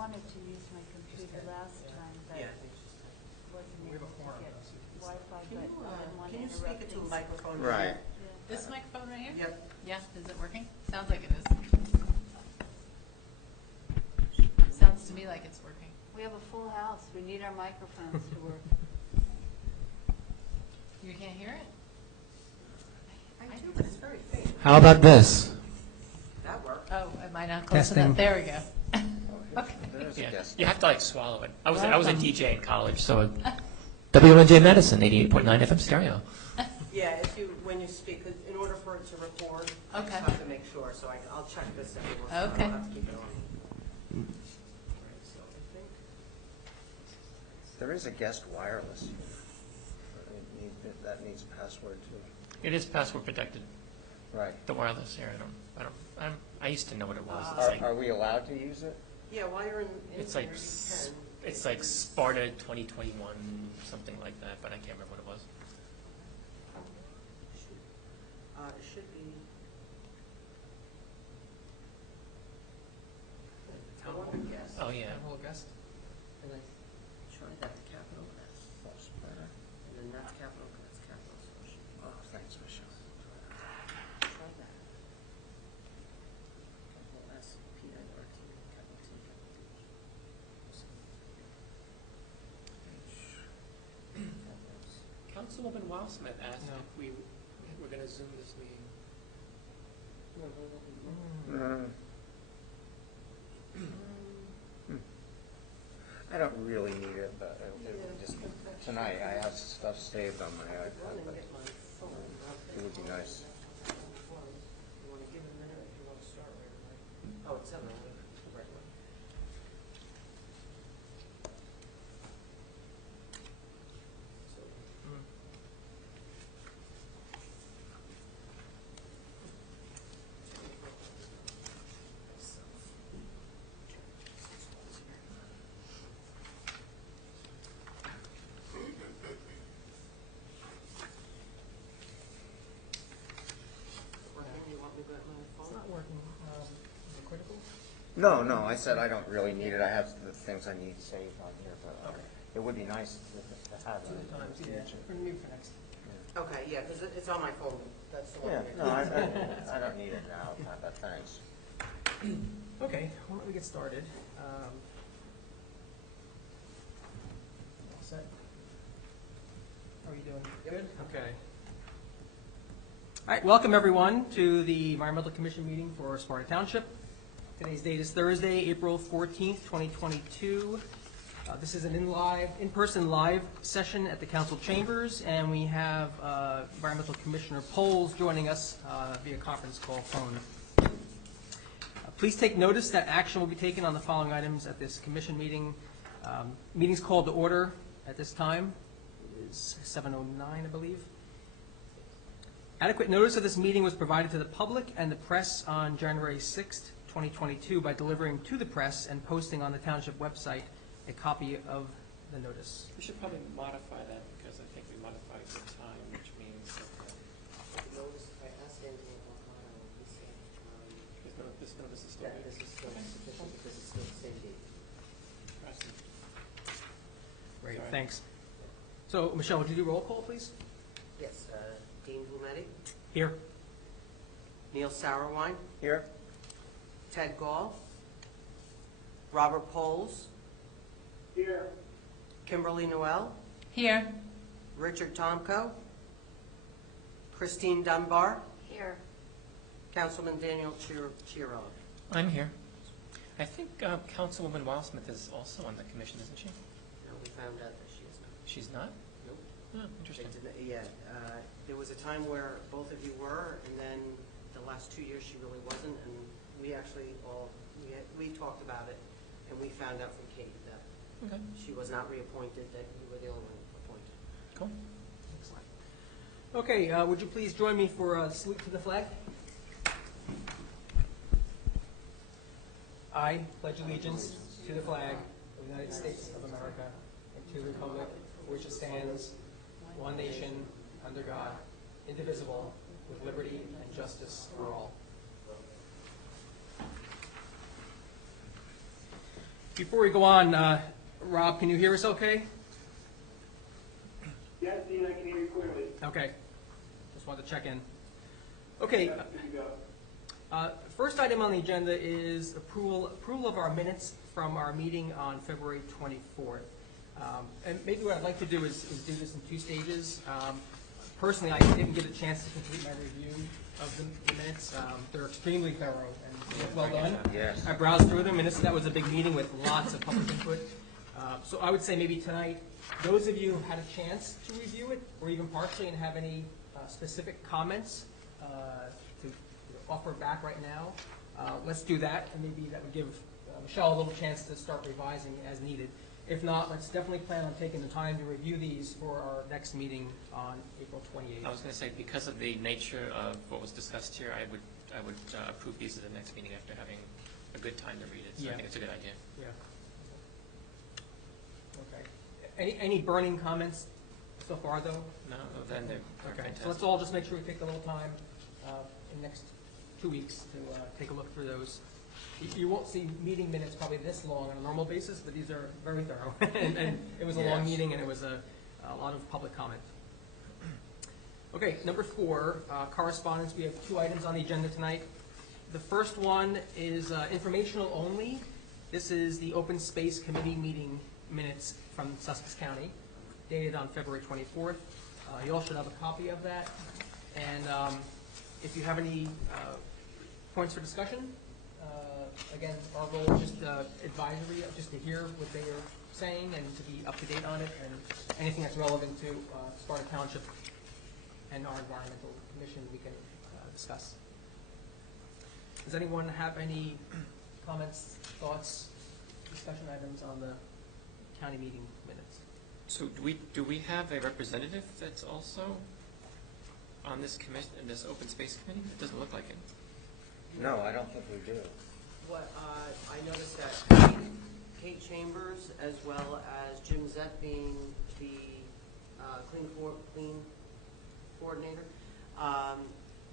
wanted to use my computer last time, but Yeah. wasn't We have a able to forum, get though, so you can Wi-Fi, but I didn't want to Can you speak interrupt into a things. microphone? Right. Yeah. This microphone right here? Yep. Yeah, is it working? Sounds like it is. Sounds to me like it's working. We have a full house. We need our microphones to work. You can't hear it? I do, but it's very faint. How about this? That worked. Oh, am I not close Testing. enough? There we go. Okay. There's a Yeah, guest. you have to like swallow it. I was a Welcome. DJ in college, so WNJ Medicine, 88.9 FM stereo. Yeah, when you speak, 'cause in order for it to record, I just Okay. have to make sure, so I'll check this every once in a while. Okay. I'll have to keep it on. All right, so I think, There is a guest wireless here. That needs password too. It is password protected. Right. The wireless here, I used to know what it was. It's like, Are we allowed to use it? yeah, while you're in it's here, like, you can. it's like Sparta 2021, something like that, but I can't remember what it was. It should be. I want to guess. Oh, yeah. Town hall guest? And I tried that to capital S, False better. and then that's capital, that's capital, so it should be. Oh, thanks, Michelle. Try that. Capital S, P-I-R-T, capital T, capital D. Councilwoman Wildsmith asked No. if we were going to Zoom this meeting. I don't really need it, but it would just tonight I have stuff saved on my iPad, but it would be nice. You want to give it a minute if you want to start right away? Oh, it's 7. Right away. So, you want me to go at my phone? It's not working. Is it critical? No, I said I don't really need it. I have the things I need saved on here, but it would be nice to have it. For me for next. Okay, yeah, because it's on my phone. That's the one. Yeah, here. no, I don't need it now, but thanks. Okay, why don't we get started? All set? How are you doing? Good. Okay. All right, welcome everyone to the Environmental Commission meeting for Sparta Township. Today's date is Thursday, April 14th, 2022. This is an in-person live session at the council chambers, and we have Environmental Commissioner Poles joining us via conference call phone. Please take notice that action will be taken on the following items at this commission meeting. Meeting's called to order at this time. It is 7:09, I believe. Adequate notice of this meeting was provided to the public and the press on January 6th, 2022 by delivering to the press and posting on the township website a copy of the notice. We should probably modify that because I think we modified the time, which means that Notice, I asked Anthony about mine, he said, this notice is still that this good. is still sufficient because it's still the same date. Great, Sorry. thanks. So, Michelle, would you do roll call, please? Yes, Dean Blumetti, Here. Neil Sauerwein, Here? Ted Gall, Robert Poles. Here. Kimberly Noel, Here. Richard Tomko, Christine Dunbar, Here. Councilman Daniel Chiro. I'm here. I think Councilwoman Wildsmith is also on the commission, isn't she? No, we found out that she is not. She's not? Nope. Oh, interesting. Yeah, there was a time where both of you were, and then the last 2 years she really wasn't, and we actually we talked about it, and we found out from Kate that Okay, she was not reappointed, that you were the only one appointed. cool. Excellent. Okay, would you please join me for a salute to the flag? I pledge allegiance to the flag of the United States of America and to the republic for which it stands, one nation, under God, indivisible, with liberty and justice for all. Before we go on, Rob, can you hear us okay? Yes, Dean, I can hear you clearly. Okay, just wanted to check in. Okay, Yes, good to go. first item on the agenda is approval of our minutes from our meeting on February 24th. And maybe what I'd like to do is do this in two stages. Personally, I didn't get a chance to complete my review of the minutes. They're extremely thorough and well done. Yes. I browsed through them, and that was a big meeting with lots of public input. So I would say maybe tonight, those of you who had a chance to review it, or even partially, and have any specific comments to offer back right now, let's do that, and maybe that would give Michelle a little chance to start revising as needed. If not, let's definitely plan on taking the time to review these for our next meeting on April 28th. I was going to say, because of the nature of what was discussed here, I would approve these at the next meeting after having a good time to read it. So Yeah. I think it's a good idea. Yeah. Okay. Any burning comments so far, though? No, then they're Okay, fantastic. so let's all just make sure we take a little time in the next 2 weeks to take a look through those. You won't see meeting minutes probably this long on a normal basis, but these are very thorough. And it was a long Yes. meeting, and it was a lot of public comment. Okay, number 4, correspondence. We have 2 items on the agenda tonight. The first one is informational only. This is the Open Space Committee meeting minutes from Sussex County, dated on February 24th. You all should have a copy of that. And if you have any points for discussion, again, our goal is just advisory, just to hear what they are saying and to be up to date on it, and anything that's relevant to Sparta Township and our environmental commission we can discuss. Does anyone have any comments, thoughts, discussion items on the county meeting minutes? So do we have a representative that's also on this commission, in this open space committee? It doesn't look like it. No, I don't think we do. What, I noticed that Kate Chambers, as well as Jim Zepp being the clean coordinator,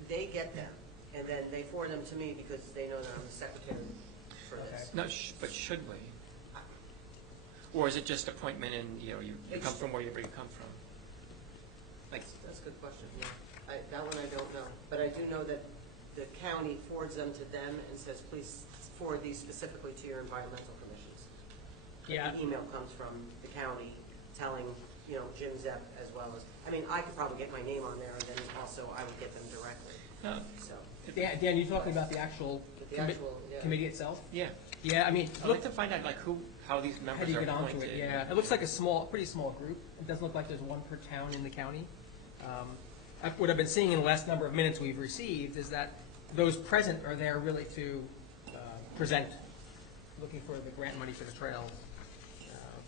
they get them, and then they forward them to me because they know that I'm the secretary for this. No, but should we? Or is it just appointment and, you come from where you come from? Like, That's a good question, yeah. That one I don't know, but I do know that the county forwards them to them and says, please forward these specifically to your environmental commissions. Yeah. The email comes from the county telling, Jim Zepp as well as, I could probably get my name on there, and then also I would get them directly, no, so. Dan, you're talking about the actual The actual, yeah. committee itself? yeah. Yeah, I'd like to find out how these how members do you are get onto appointed. it? Yeah, it looks like pretty small group. It doesn't look like there's one per town in the county. What I've been seeing in the last number of minutes we've received is that those present are there really to present, looking for the grant money for the trail.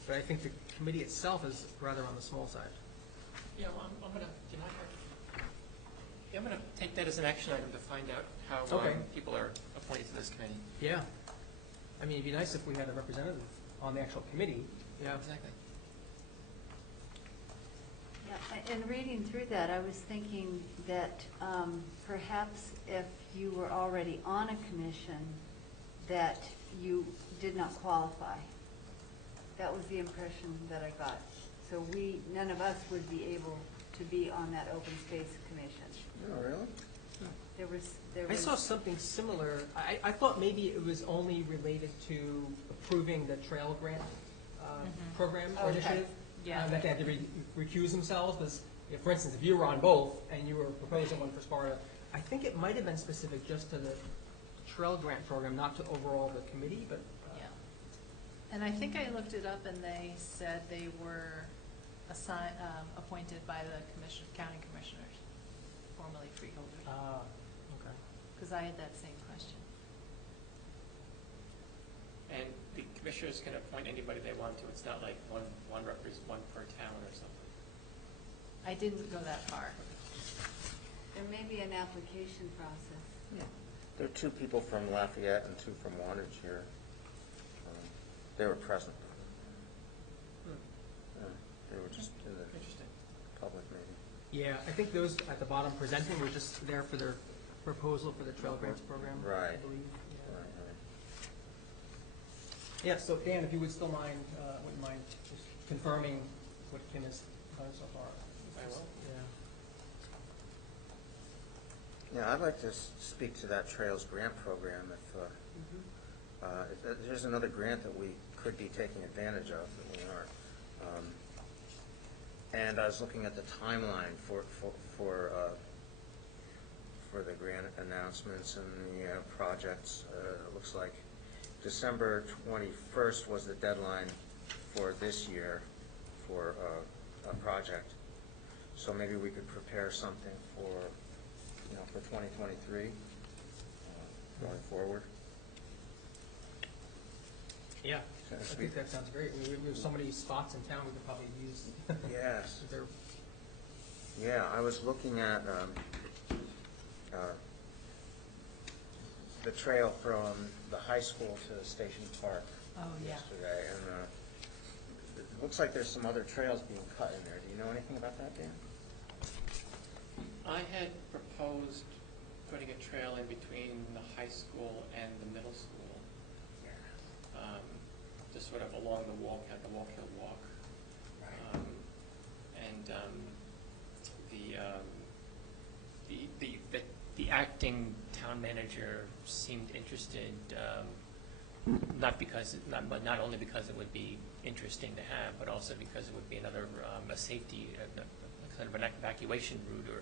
But I think the committee itself is rather on the small side. Yeah, well, I'm gonna, I'm gonna take that as an action item to find out how Okay. people are appointed to this committee. Yeah. It'd be nice if we had a representative on the actual committee. Yeah. Exactly. Yeah, in reading through that, I was thinking that perhaps if you were already on a commission, that you did not qualify. That was the impression that I got. So none of us would be able to be on that open space commission. Oh, really? I saw something similar. I thought maybe it was only related to approving the trail grant program or Okay. initiative. Yeah. That they had to recuse themselves. Because, for instance, if you were on both and you were proposing one for Sparta, I think it might have been specific just to the trail grant program, not to overall the committee, but. Yeah. And I think I looked it up, and they said they were appointed by the county commissioners, formerly freeholders, Okay. because I had that same question. And the commissioners can appoint anybody they want to. It's not like one per town or something. I didn't go that far. There may be an application process. There are 2 people from Lafayette and 2 from Wantage here. They were present. They were just in the Interesting. public meeting. Yeah, I think those at the bottom presenting were just there for their proposal for the trail grants program. I Right. believe. Yeah. Right, Yeah, so Dan, if you would still mind, wouldn't mind just confirming what Kim has done so far. I will. Yeah. Yeah, I'd like to speak to that Trails Grant Program. If there's another grant that we could be taking advantage of, that we aren't. And I was looking at the timeline for the grant announcements and the projects. It looks like December 21st was the deadline for this year for a project. So maybe we could prepare something for 2023 going forward. Yeah, So I think that sounds great. We have so many spots in town we could probably use. Yes. They're- Yeah, I was looking at the trail from the high school to Station Park Oh, yeah. yesterday, and it looks like there's some other trails being cut in there. Do you know anything about that, Dan? I had proposed putting a trail in between the high school and the middle school, just sort of along the Walk Hill Walk. The acting town manager seemed interested, not only because it would be interesting to have, but also because it would be another a safety, kind of an evacuation route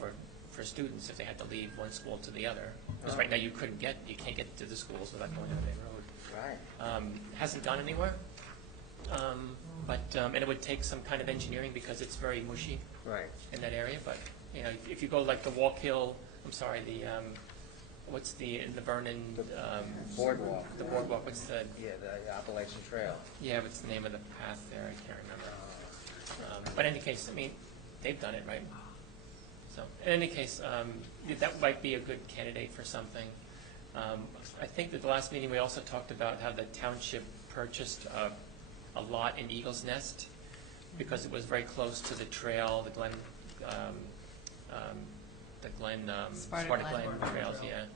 or for students if they had to leave one school to the other. Because right now you can't get to the schools without going down the main road. Right. Hasn't gone anywhere, and it would take some kind of engineering because it's very mushy Right. in that area. But if you go like the Walk Hill, what's the Vernon Boardwalk. The boardwalk. What's the the Appalachian Trail. what's the name of the path there? I can't remember. But in any case, I mean, they've done it, right? So in any case, that might be a good candidate for something. I think that the last meeting we also talked about how the township purchased a lot in Eagle's Nest because it was very close to the trail, the Glen Sparta Glen trails, yeah.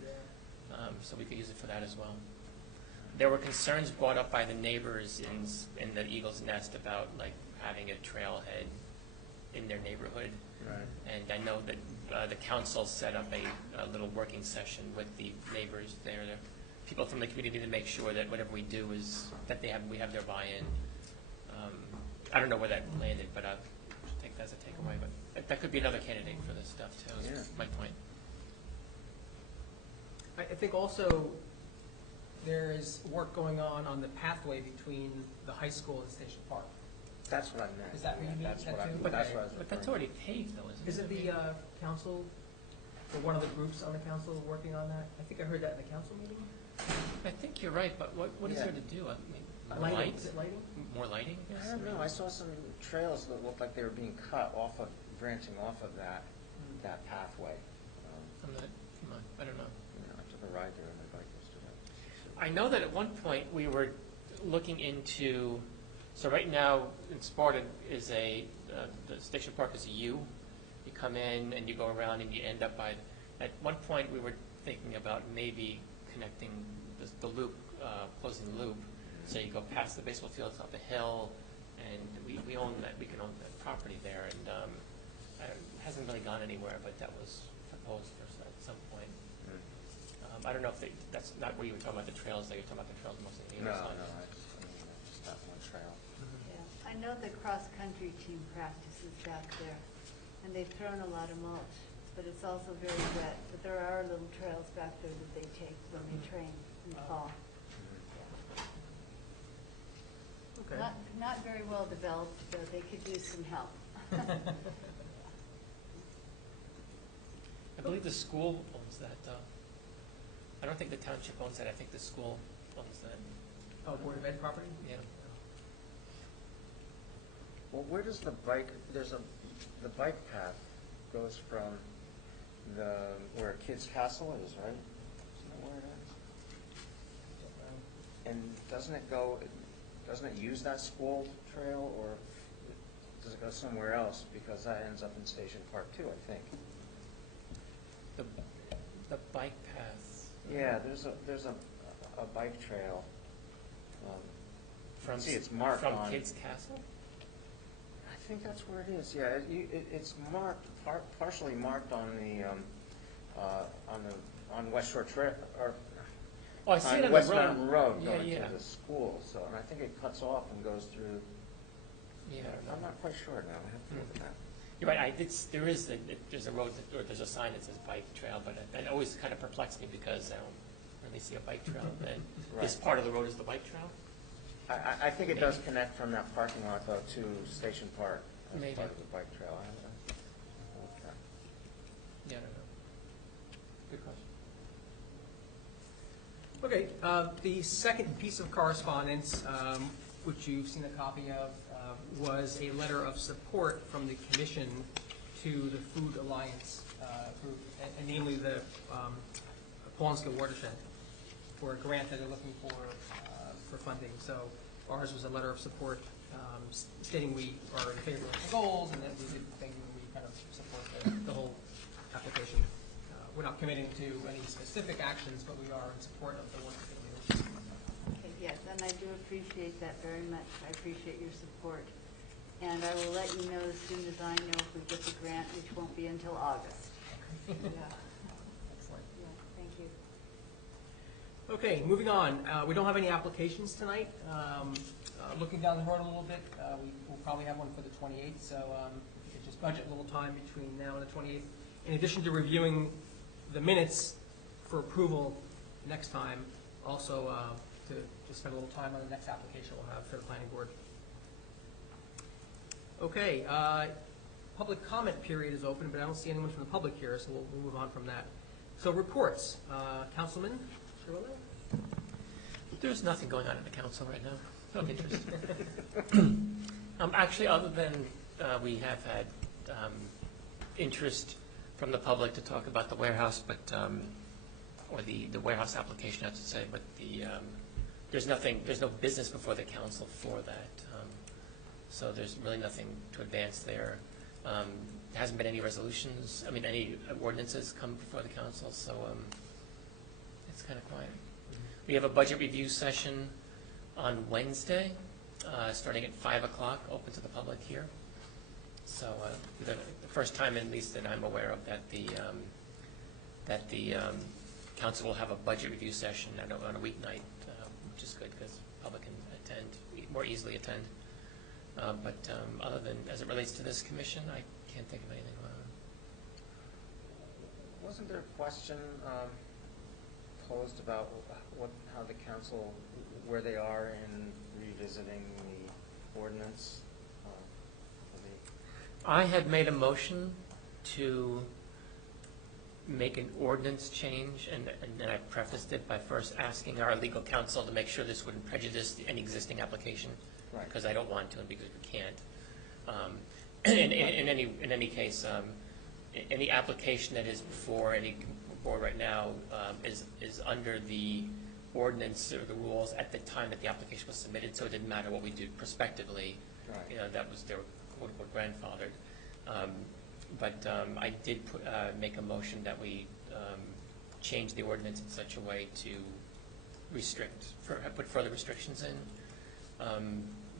So we could use it for that as well. There were concerns brought up by the neighbors in the Eagle's Nest about like having a trailhead in their neighborhood. Right. And I know that the council set up a little working session with the neighbors there, the people from the community, to make sure that whatever we do is that we have their buy-in. I don't know where that landed, but I'll take that as a takeaway. But that could be another candidate for this stuff too. Is my point. I think also there is work going on the pathway between the high school and Station Park. That's what I meant. Is that what you mean? That's That what I too? mean. But That's what I was But that's referring already paved though, isn't it? Isn't the council, or one of the groups on the council working on that? I think I heard that in the council meeting. I think you're right, but what is Yeah. there to do? I mean, Lighting, light? is it lighting? More lighting, I I guess? don't know. I saw some trails that looked like they were being cut off of, branching off of that pathway. I don't know. I took a ride there on my bike yesterday. I know that at one point we were looking into, so right now in Sparta is the Station Park is a U. You come in and you go around and you end up at one point we were thinking about maybe connecting the loop, closing the loop. So you go past the baseball fields up a hill, and we own that, we can own that property there, and it hasn't really gone anywhere, but that was proposed at some point. I don't know if that's not where you were talking about the trails, you're talking about the trails mostly on the No, other side. I just that one trail. Yeah, I know the cross-country team practices back there, and they've thrown a lot of mulch, but it's also very wet. But there are little trails back there that they take when they train in the fall. Okay. Not very well developed, though. They could use some help. I believe the school owns that, though. I don't think the township owns that, I think the school owns that. Oh, Board of Ed property? Yeah. Well, where does the the bike path goes from where Kids Castle is, right? Isn't that where it is? And doesn't it use that school trail, or does it go somewhere else? Because that ends up in Station Park too, I think. The bike path. Yeah, there's a bike trail from, See, it's marked from on- Kids Castle? I think that's where it is, yeah. It's marked, partially marked on on West Shore Trail, or Oh, I see it on on West the road. Mountain Road Yeah, going yeah. to the school, so, and I think it cuts off and goes through, Yeah, I don't know. I'm not quite sure now, I have to look at that. You're right, there's a road, or there's a sign that says bike trail, but it always kind of perplexed me because I don't really see a bike trail. And this Right. part of the road is the bike trail? I think it does connect from that parking lot though to Station Park as Maybe. part of the bike trail. I'll look at that. Yeah, I don't know. Good question. Okay, the second piece of correspondence, which you've seen a copy of, was a letter of support from the commission to the Food Alliance group, and namely the Paulinskill Watershed, for a grant that they're looking for funding. So ours was a letter of support stating we are in favor of the goals and that we did the thing and we kind of support the whole application. We're not committing to any specific actions, but we are in support of the work that they do. Okay, yes, and I do appreciate that very much. I appreciate your support. And I will let you know as soon as I know if we get the grant, which won't be until August. Yeah. Excellent. Yeah, thank you. Okay, moving on. We don't have any applications tonight. Looking down the road a little bit, we'll probably have one for the 28th, so if you could just budget a little time between now and the 28th. In addition to reviewing the minutes for approval next time, also to just spend a little time on the next application we'll have for the planning board. Okay, public comment period is open, but I don't see anyone from the public here, so we'll move on from that. So reports, Councilman Cirillo? There's nothing going on in the council right now. Of interest. Actually, other than we have had interest from the public to talk about the warehouse, but or the warehouse application, I have to say, but there's no business before the council for that. So there's really nothing to advance there. There hasn't been any resolutions, any ordinances come before the council, so it's kind of quiet. We have a budget review session on Wednesday, starting at 5 o'clock, open to the public here. So the first time, at least that I'm aware of, that the council will have a budget review session on a weeknight, which is good because the public can attend, more easily attend. But other than, as it relates to this commission, I can't think of anything about it. Wasn't there a question posed about how the council, where they are in revisiting the ordinance? I had made a motion to make an ordinance change, and then I prefaced it by first asking our legal counsel to make sure this wouldn't prejudice any existing application, Right. because I don't want to and because we can't. In any case, any application that is before any board right now is under the ordinance or the rules at the time that the application was submitted, so it didn't matter what we did prospectively. Right. That was their quote-unquote grandfathered. But I did make a motion that we change the ordinance in such a way to put further restrictions in.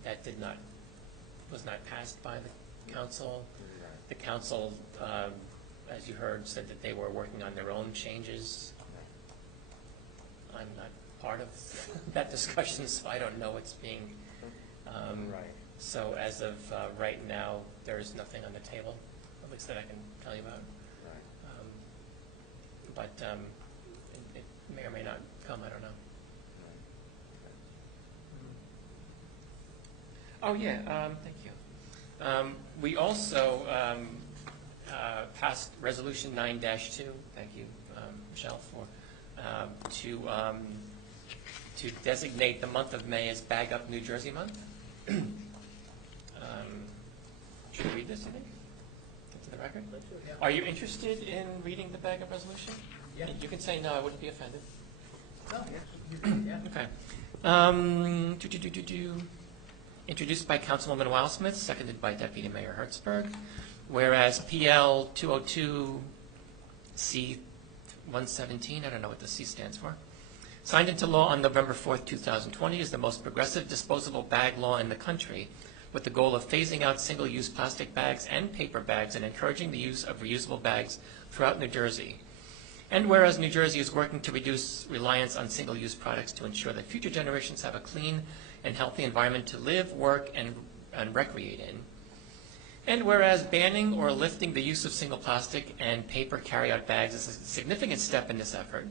That was not passed by the council. Right. The council, as you heard, said that they were working on their own changes. I'm not part of that discussion, so I don't know what's being. Right. So as of right now, there is nothing on the table, at least that I can tell you about. Right. But it may or may not come, I don't know. Oh, yeah, thank you. We also passed Resolution 9-2, thank you, Michelle, to designate the month of May as Bag Up New Jersey Month. Should we read this, you think? Into the record? Yeah. Are you interested in reading the Bag Up resolution? Yeah. You can say no, I wouldn't be offended. No, yeah. Okay. Introduced by Councilwoman Wildsmith, seconded by Deputy Mayor Hertzberg. Whereas PL 202 C 117, I don't know what the C stands for, Signed into law on November 4th, 2020, is the most progressive disposable bag law in the country, with the goal of phasing out single-use plastic bags and paper bags and encouraging the use of reusable bags throughout New Jersey. And whereas New Jersey is working to reduce reliance on single-use products to ensure that future generations have a clean and healthy environment to live, work, and recreate in. And whereas banning or lifting the use of single plastic and paper carryout bags is a significant step in this effort.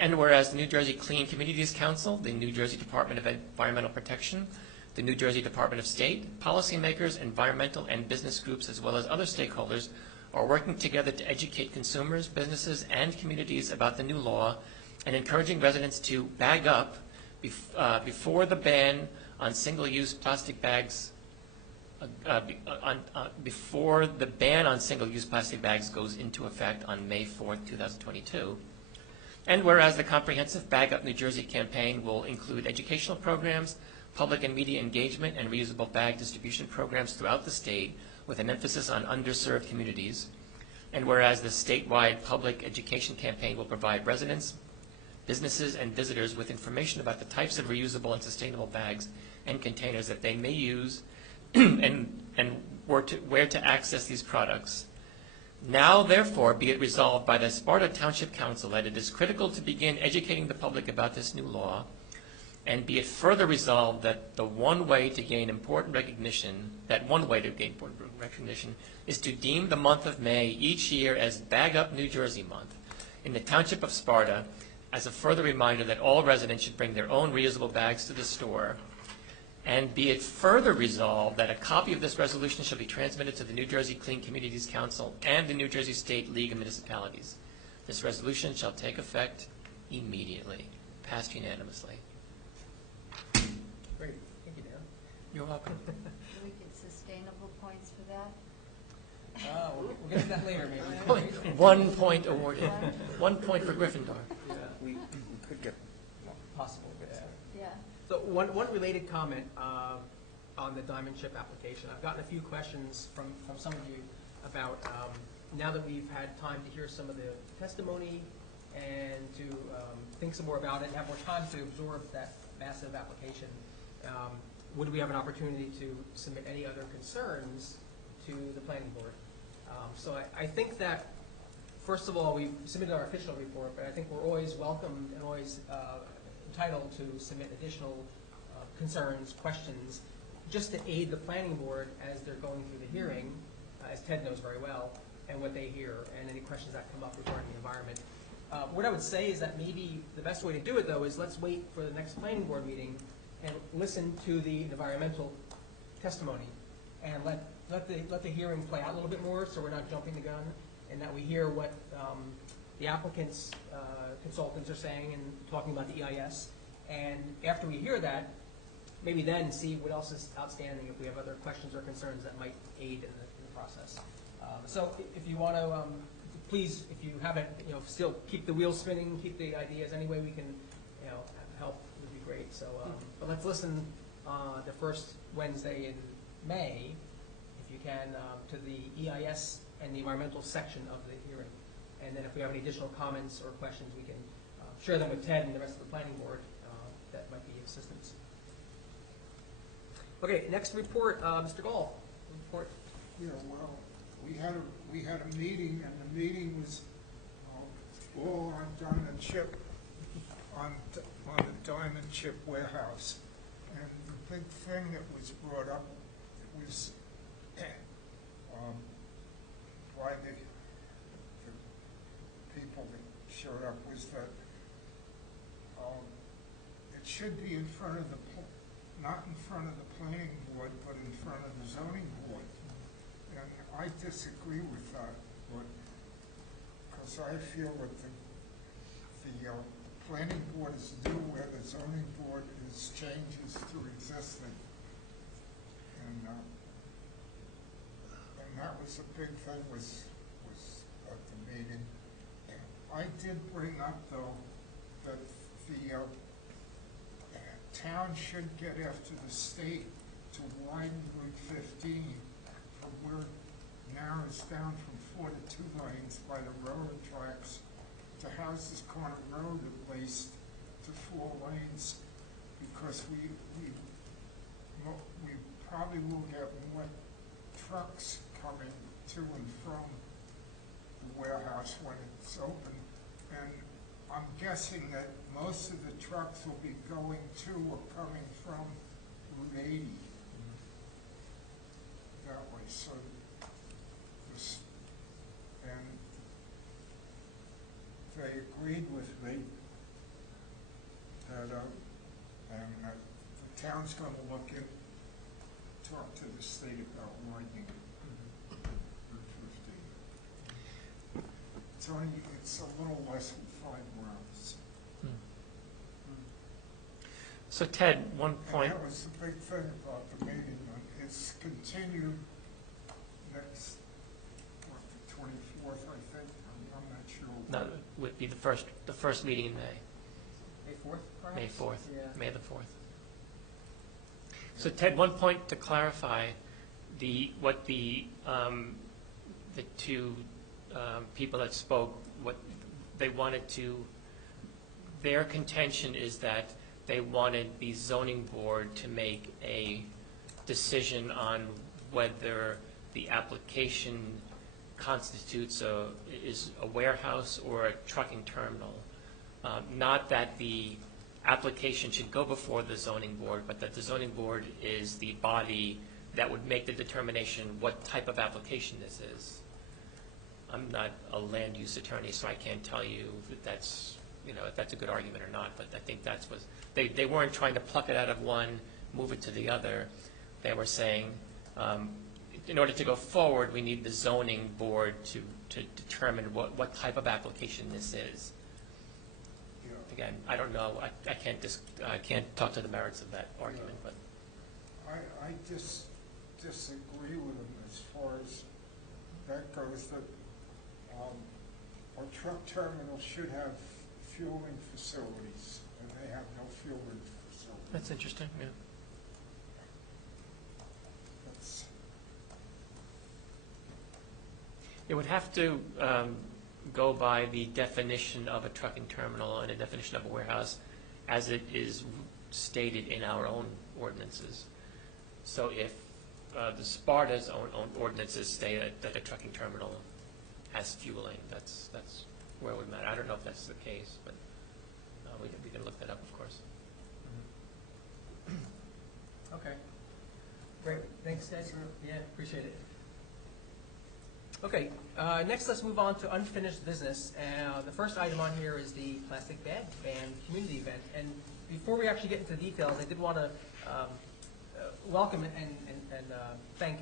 And whereas the New Jersey Clean Communities Council, the New Jersey Department of Environmental Protection, the New Jersey Department of State, policymakers, environmental and business groups, as well as other stakeholders, are working together to educate consumers, businesses, and communities about the new law and encouraging residents to bag up before the ban on single-use plastic bags before the ban on single-use plastic bags goes into effect on May 4th, 2022. And whereas the comprehensive Bag Up New Jersey campaign will include educational programs, public and media engagement, and reusable bag distribution programs throughout the state with an emphasis on underserved communities. And whereas the statewide public education campaign will provide residents, businesses, and visitors with information about the types of reusable and sustainable bags and containers that they may use and where to access these products. Now, therefore, be it resolved by the Sparta Township Council that it is critical to begin educating the public about this new law, and be it further resolved that one way to gain important recognition is to deem the month of May each year as Bag Up New Jersey Month in the Township of Sparta, as a further reminder that all residents should bring their own reusable bags to the store. And be it further resolved that a copy of this resolution shall be transmitted to the New Jersey Clean Communities Council and the New Jersey State League of Municipalities. This resolution shall take effect immediately. Passed unanimously. Great, thank you, Dan. You're welcome. Do we get sustainable points for that? We'll get to that later, maybe. 1 point awarded. 1 point for Gryffindor. We could get Possible. Yeah. So one related comment on the diamond chip application. I've gotten a few questions from some of you about now that we've had time to hear some of the testimony and to think some more about it and have more time to absorb that massive application, would we have an opportunity to submit any other concerns to the planning board? So I think that, first of all, we've submitted our official report, but I think we're always welcome and always entitled to submit additional concerns, questions, just to aid the planning board as they're going through the hearing, as Ted knows very well, and what they hear, and any questions that come up regarding the environment. What I would say is that maybe the best way to do it, though, is let's wait for the next planning board meeting and listen to the environmental testimony, and let the hearing play out a little bit more, so we're not jumping the gun, and that we hear what the applicant's consultants are saying and talking about the EIS. And after we hear that, maybe then see what else is outstanding, if we have other questions or concerns that might aid in the process. So if you want to, please, if you haven't, still keep the wheels spinning, keep the ideas. Any way we can, help would be great. So, but let's listen the first Wednesday in May, if you can, to the EIS and the environmental section of the hearing. And then if we have any additional comments or questions, we can share them with Ted and the rest of the planning board. That might be assistance. Okay, next report, Mr. Gall. Report. Yeah, well, we had a meeting, and the meeting was all on diamond chip, on the diamond chip warehouse. And the big thing that was brought up was why the people that showed up was that it should be in front of not in front of the planning board, but in front of the zoning board. And I disagree with that, because I feel that the planning board is due where the zoning board is changes to existing. And that was a big thing was at the meeting. I did bring up, though, that the town should get after the state to widen Route 15 from where it narrows down from 4 to 2 lanes by the railroad tracks to Houses Corner Road, at least, to 4 lanes, because we probably will get more trucks coming to and from the warehouse when it's open. And I'm guessing that most of the trucks will be going to or coming from Route 80. That way, so this, and they agreed with me that, the town's gonna look in, talk to the state about widening Route 15. It's a little less than 5 miles. So Ted, one point, And that was the big thing about the meeting. It's continued next, what, the 24th, I think. I'm not sure. that would be the first meeting in May, May 4th, perhaps? May 4th, Yeah. May the 4th. So Ted, one point to clarify, what the two people that spoke, what they wanted to, their contention is that they wanted the zoning board to make a decision on whether the application constitutes is a warehouse or a trucking terminal. Not that the application should go before the zoning board, but that the zoning board is the body that would make the determination what type of application this is. I'm not a land use attorney, so I can't tell you if that's a good argument or not, but I think that's what, they weren't trying to pluck it out of one, move it to the other. They were saying, in order to go forward, we need the zoning board to determine what type of application this is. Yeah. Again, I don't know, I can't talk to the merits of that argument, but. I just disagree with them as far as that goes, that our truck terminal should have fueling facilities, and they have no fueling facilities. That's interesting, yeah. That's, It would have to go by the definition of a trucking terminal and a definition of a warehouse as it is stated in our own ordinances. So if the Sparta's own ordinances say that a trucking terminal has fueling, that's where it would matter. I don't know if that's the case, but we can look that up, of course. Okay. Great, thanks, Ted. Yeah, appreciate it. Okay, next let's move on to unfinished business. The first item on here is the plastic bag ban community event. And before we actually get into the details, I did want to welcome and thank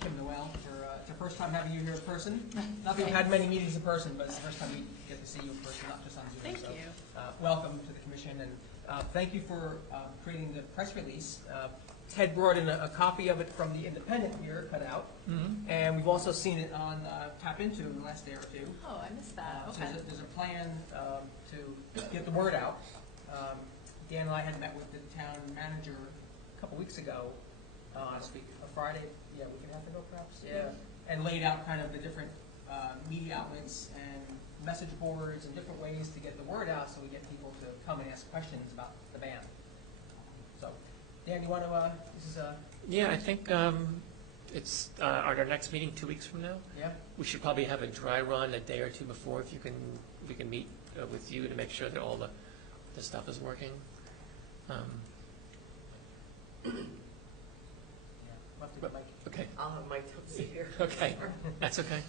Kim Noel for it's her first time having you here in person. Not that we've had many meetings in person, but it's the first time we get to see you in person, not just on Zoom. Thank so, you. Welcome to the commission, and thank you for creating the press release. Ted brought in a copy of it from the Independent here, cut out, and we've also seen it on Tap Into in the last day or two. Oh, I missed that, So okay. there's a plan to get the word out. Dan and I had met with the town manager a couple weeks ago, last week, a Friday, a week and a half ago perhaps, and laid out kind of the different media outlets and message boards and different ways to get the word out so we get people to come and ask questions about the ban. So, Dan, you want to, this is Yeah, I think it's our next meeting 2 weeks from now. yeah? We should probably have a dry run a day or two before, if we can meet with you to make sure that all the stuff is working. Yeah, we'll have to get Mike. Okay. I'll have Mike come sit here. Okay, that's okay.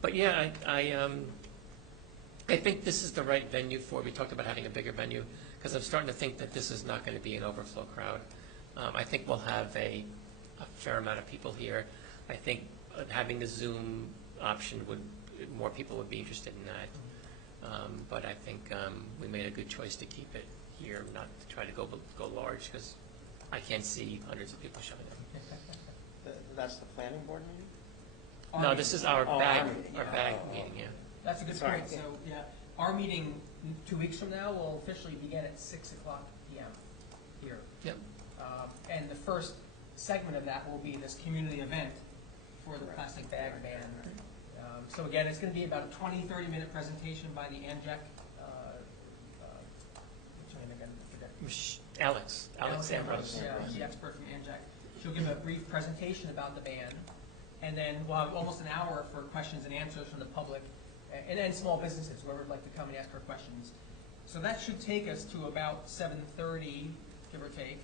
But yeah, I think this is the right venue for, we talked about having a bigger venue, because I'm starting to think that this is not going to be an overflow crowd. I think we'll have a fair amount of people here. I think having the Zoom option more people would be interested in that. But I think we made a good choice to keep it here, not to try to go large, because I can't see hundreds of people showing up. That's the planning board meeting? No, this is our bag meeting, meeting, yeah. That's a good Sorry. point. So, yeah, our meeting 2 weeks from now will officially begin at 6 o'clock p.m. here. Yep. And the first segment of that will be this community event for the plastic bag ban. So again, it's going to be about a 20, 30-minute presentation by the ANJEC Alex Ambrose. Yeah, the expert from Anjac. She'll give a brief presentation about the ban, and then we'll have almost an hour for questions and answers from the public, and then small businesses, whoever would like to come and ask her questions. So that should take us to about 7:30, give or take,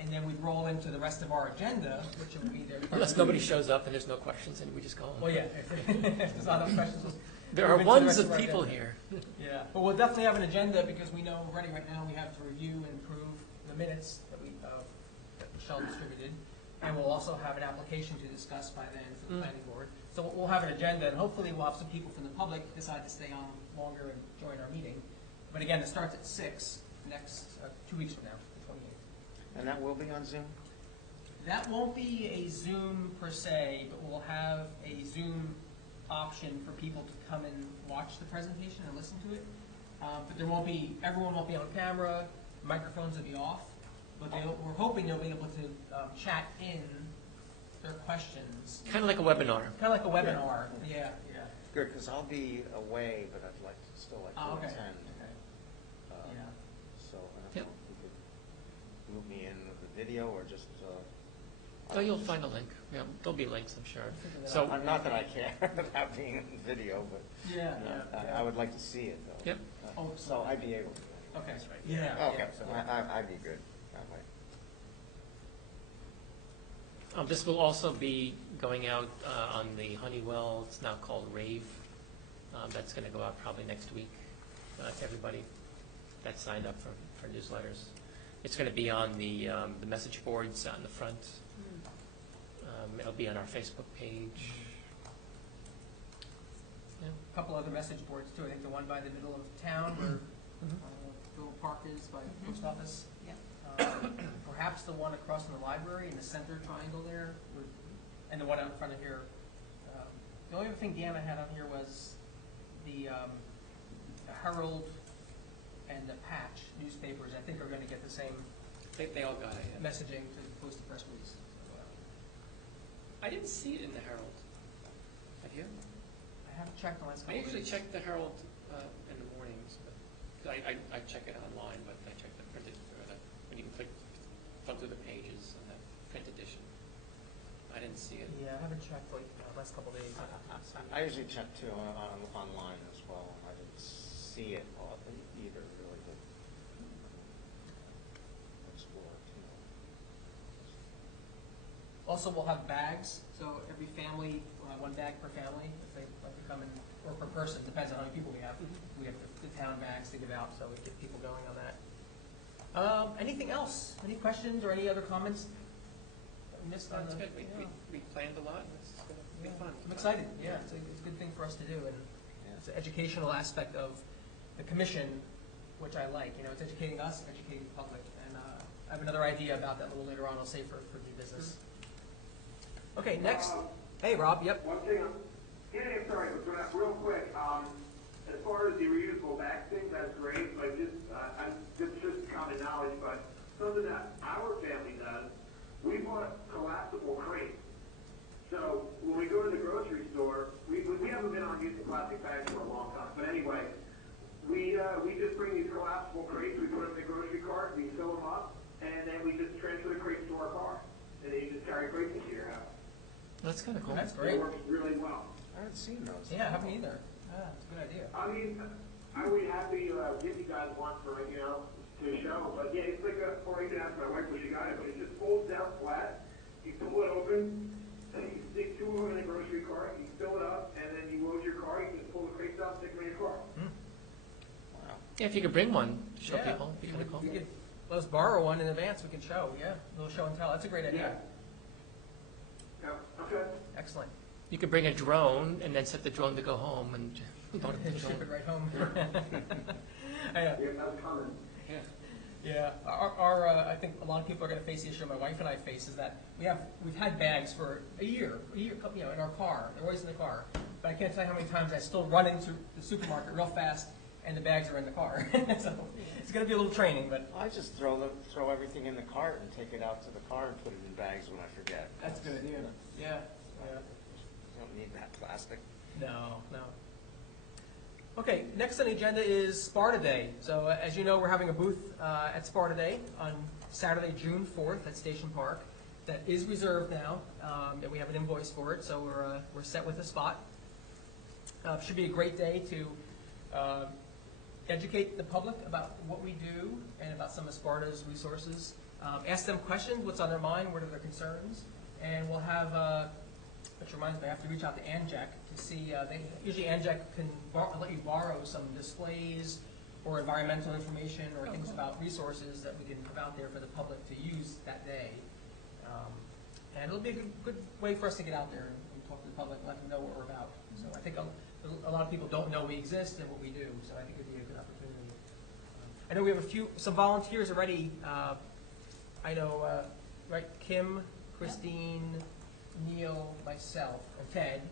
and then we'd roll into the rest of our agenda, which will be there. Unless nobody shows up and there's no questions, and we just go home. Well, yeah, if there's not enough questions. we'll There move are into the ones rest of our people agenda. here. Yeah, but we'll definitely have an agenda because we know already right now we have to review and approve the minutes that that Michelle distributed. And we'll also have an application to discuss by then for the planning board. So we'll have an agenda, and hopefully we'll have some people from the public decide to stay on longer and join our meeting. But again, it starts at 6 next, 2 weeks from now, the 28th. And that will be on Zoom? That won't be a Zoom per se, but we'll have a Zoom option for people to come and watch the presentation and listen to it. But there won't be, everyone won't be on camera, microphones will be off, but we're hoping they'll be able to chat in their questions. Kind of like a webinar. Kind of like a webinar, yeah. Good, because I'll be away, but I'd still like to Okay. attend. Okay. Yeah. So I don't Yep. know if you could move me in with the video or just. Oh, you'll find a link. Yeah, there'll be links, I'm sure. that So, Not that I care about being in video, but Yeah, I would like to see it though. Yep. Oh, So I'd be able to. Okay. That's right. Yeah. Okay, so- I'd be good that way. this will also be going out on the Honeywell, it's now called Rave. That's going to go out probably next week to everybody that signed up for newsletters. It's going to be on the message boards on the front. It'll be on our Facebook page. Yeah. A couple other message boards too. I think the one by the middle of town where Little Park is by the post office. Yeah. Perhaps the one across from the library in the center triangle there, and the one out in front of here. The only other thing Deanna had on here was the Herald and the Patch newspapers. I think are going to get the same They all got it. Yeah. messaging to post the press release. I didn't see it in the Herald. Have you? I haven't checked the last I couple of usually days. check the Herald in the mornings, but 'cause I check it online, but I check the printed, when you can flip through the pages on that print edition. I didn't see it. Yeah, I haven't checked like the last couple of days. I usually check too online as well. I didn't see it either really, but explore too. Also, we'll have bags, so every family, will have one bag per family, if they like to come in, or per person, depends on how many people we have. We have the town bags to give out, so we get people going on that. Anything else? Any questions or any other comments that we missed on That's the? good. We planned a lot, and this is going to be fun. I'm excited, yeah, it's a good thing for us to do, and it's an educational aspect of the commission, which I like, it's educating us, educating the public, and I have another idea about that a little later on, I'll save for new business. Okay, next, hey, Rob, yep. One thing, sorry, but real quick, as far as the reusable bag thing, that's great, but just common knowledge, but something that our family does, we bought collapsible crates. So when we go to the grocery store, we haven't been on using plastic bags for a long time, but anyway, we just bring these collapsible crates, we put them in the grocery cart, we fill them up, and then we just transfer the crates to our car. And then you just carry crates into your house. That's kind of cool. That's great. It works really well. I haven't seen those. Yeah, I haven't either. Yeah, it's a good idea. I mean, I would be happy to give you guys one for, to show, but yeah, it's like or you can ask my wife where she got it, but it just folds down flat, you pull it open, and you stick two of them in the grocery cart, you fill it up, and then you load your car, you just pull the crates out, stick them in your car. Wow. Yeah, if you could bring one to show Yeah. people, it'd be kind of cool. We could, let us borrow one in advance, we can show, yeah, a little show and tell, that's a great idea. Yeah, okay. Excellent. You could bring a drone and then set the drone to go home and Ship it right home. Yeah. Yeah, that's coming. Yeah. Yeah, I think a lot of people are going to face the issue my wife and I face is that we've had bags for a year, in our car. They're always in the car. But I can't tell you how many times I still run into the supermarket real fast and the bags are in the car. So it's going to be a little training, but I just throw everything in the cart and take it out to the car and put it in bags when I forget. that's a good idea. Yeah. You don't need that plastic. No. Okay, next on the agenda is Sparta Day. So as you know, we're having a booth at Sparta Day on Saturday, June 4th at Station Park. That is reserved now, and we have an invoice for it, so we're set with a spot. Should be a great day to educate the public about what we do and about some of Sparta's resources. Ask them questions, what's on their mind, what are their concerns, and we'll have, which reminds me, I have to reach out to ANJAC to see, usually ANJAC can let you borrow some displays or environmental information or things about resources that we can put out there for the public to use that day. And it'll be a good way for us to get out there and talk to the public, let them know what we're about. So I think a lot of people don't know we exist and what we do, so I think it'd be a good opportunity. I know we have some volunteers already. I know, right, Kim, Christine, Neil, myself, and Ted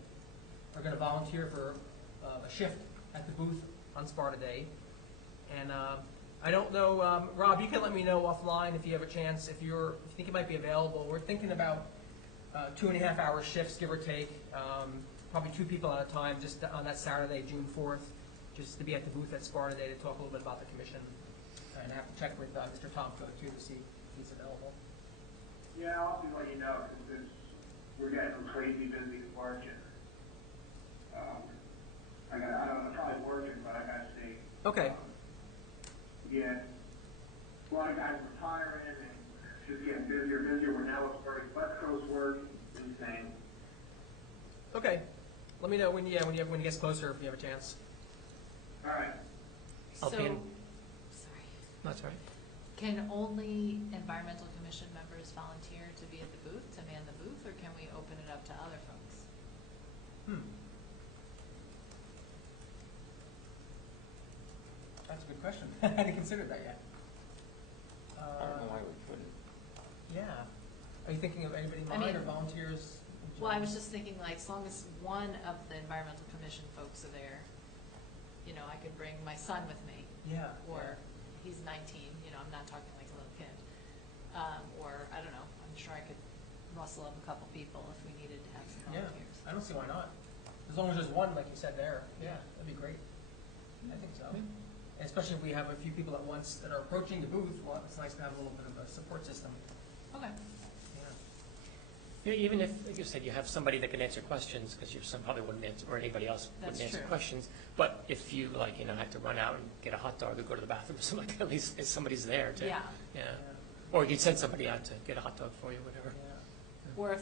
are going to volunteer for a shift at the booth on Sparta Day. And I don't know, Rob, you can let me know offline if you have a chance, if you think it might be available. We're thinking about 2.5 hour shifts, give or take, probably 2 people at a time, just on that Saturday, June 4th, just to be at the booth at Sparta Day to talk a little bit about the commission. And I have to check with Mr. Tomko too to see if he's available. Yeah, I'll have to let you know, because we're getting crazy busy in March, and I don't know, probably working, but I gotta see. Okay. Yeah, a lot of guys retiring, and it's just getting busier and busier. We're now starting West Coast work, insane. Okay. Let me know when it gets closer if you have a chance. All right. I'll So, be in- sorry. That's all right. Can only environmental commission members volunteer to be at the booth, to man the booth, or can we open it up to other folks? That's a good question. I hadn't considered that yet. I don't know why we couldn't. Yeah. Are you thinking of anybody in I mind mean- or volunteers? Well, I was just thinking, like, as long as one of the environmental commission folks are there, you know, I could bring my son with me. Yeah. Or he's 19, you know, I'm not talking like a little kid. Or, I don't know, I'm sure I could rustle up a couple people if we needed to have some Yeah, volunteers. I don't see why not. As long as there's one, like you said there, Yeah. that'd be great. I think so. And especially if we have a few people at once that are approaching the booth, well, it's nice to have a little bit of a support system. Okay. Yeah. Yeah, even if, like you said, you have somebody that can answer questions, because your son probably wouldn't answer, or anybody else wouldn't That's answer true. questions. But if you, like, you know, had to run out and get a hot dog or go to the bathroom or something like that, at least somebody's there to. Yeah. Yeah. Or you could send somebody out to get a hot dog for you, whatever. Yeah. Or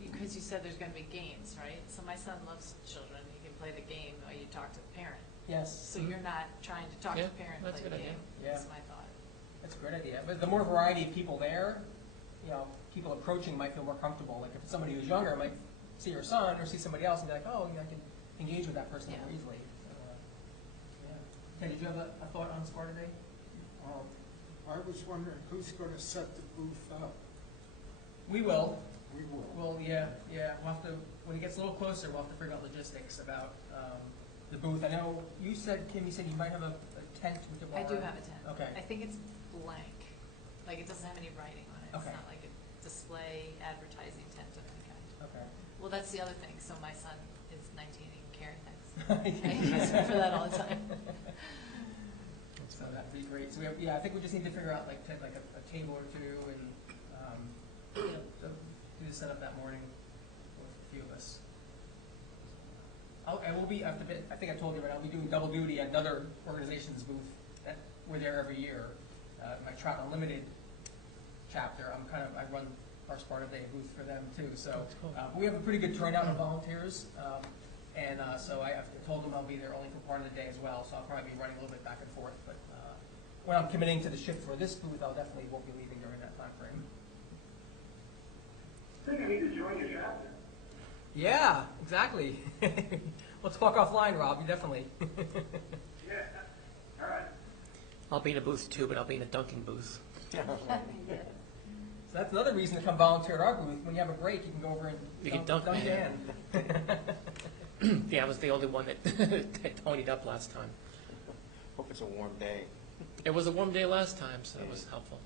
because you said there's gonna be games, right? So my son loves children, he can play the game while you talk to the parent. Yes. So you're not trying to talk to Yeah, the parent, that's play a the good idea. game, Yeah. that's my thought. That's a great idea. But the more variety of people there, you know, people approaching might feel more comfortable. Like if it's somebody who's younger, might see your son or see somebody else and be like, oh, yeah, I can engage with that person more Yeah. easily. Yeah. Hey, did you have a thought on Sparta Day? I was wondering who's going to set the booth up? We will. We will. Well, yeah. We'll have to, when it gets a little closer, we'll have to figure out logistics about the booth. I know you said, Kim, you said you might have a tent with the I bar. do have a tent. Okay. I think it's blank, like it doesn't have any writing on it. Okay. It's not like a display advertising tent of any kind. Okay. Well, that's the other thing, so my son is 19, he can carry things. I use him for that all the time. So that'd be great. So we have, I think we just need to figure out like a table or two and do the setup that morning with a few of us. I will be, I think I told you, but I'll be doing double duty at another organization's booth that we're there every year. My Trout Unlimited chapter, I run our Sparta Day booth for them too. So but we have a pretty good turnout of volunteers. So I told them I'll be there only for part of the day as well, so I'll probably be running a little bit back and forth. But when I'm committing to the shift for this booth, I'll definitely won't be leaving during that time frame. I think I need to join your chapter. Yeah, exactly. Let's talk offline, Rob. You definitely. Yeah. All right. I'll be in a booth too, but I'll be in a dunking booth. So that's another reason to come volunteer at our booth. When you have a break, you can go over and You can dunk. in. Yeah, I was the only one that that ponied up last time. Hope it's a warm day. It was a warm day last time, so it was helpful.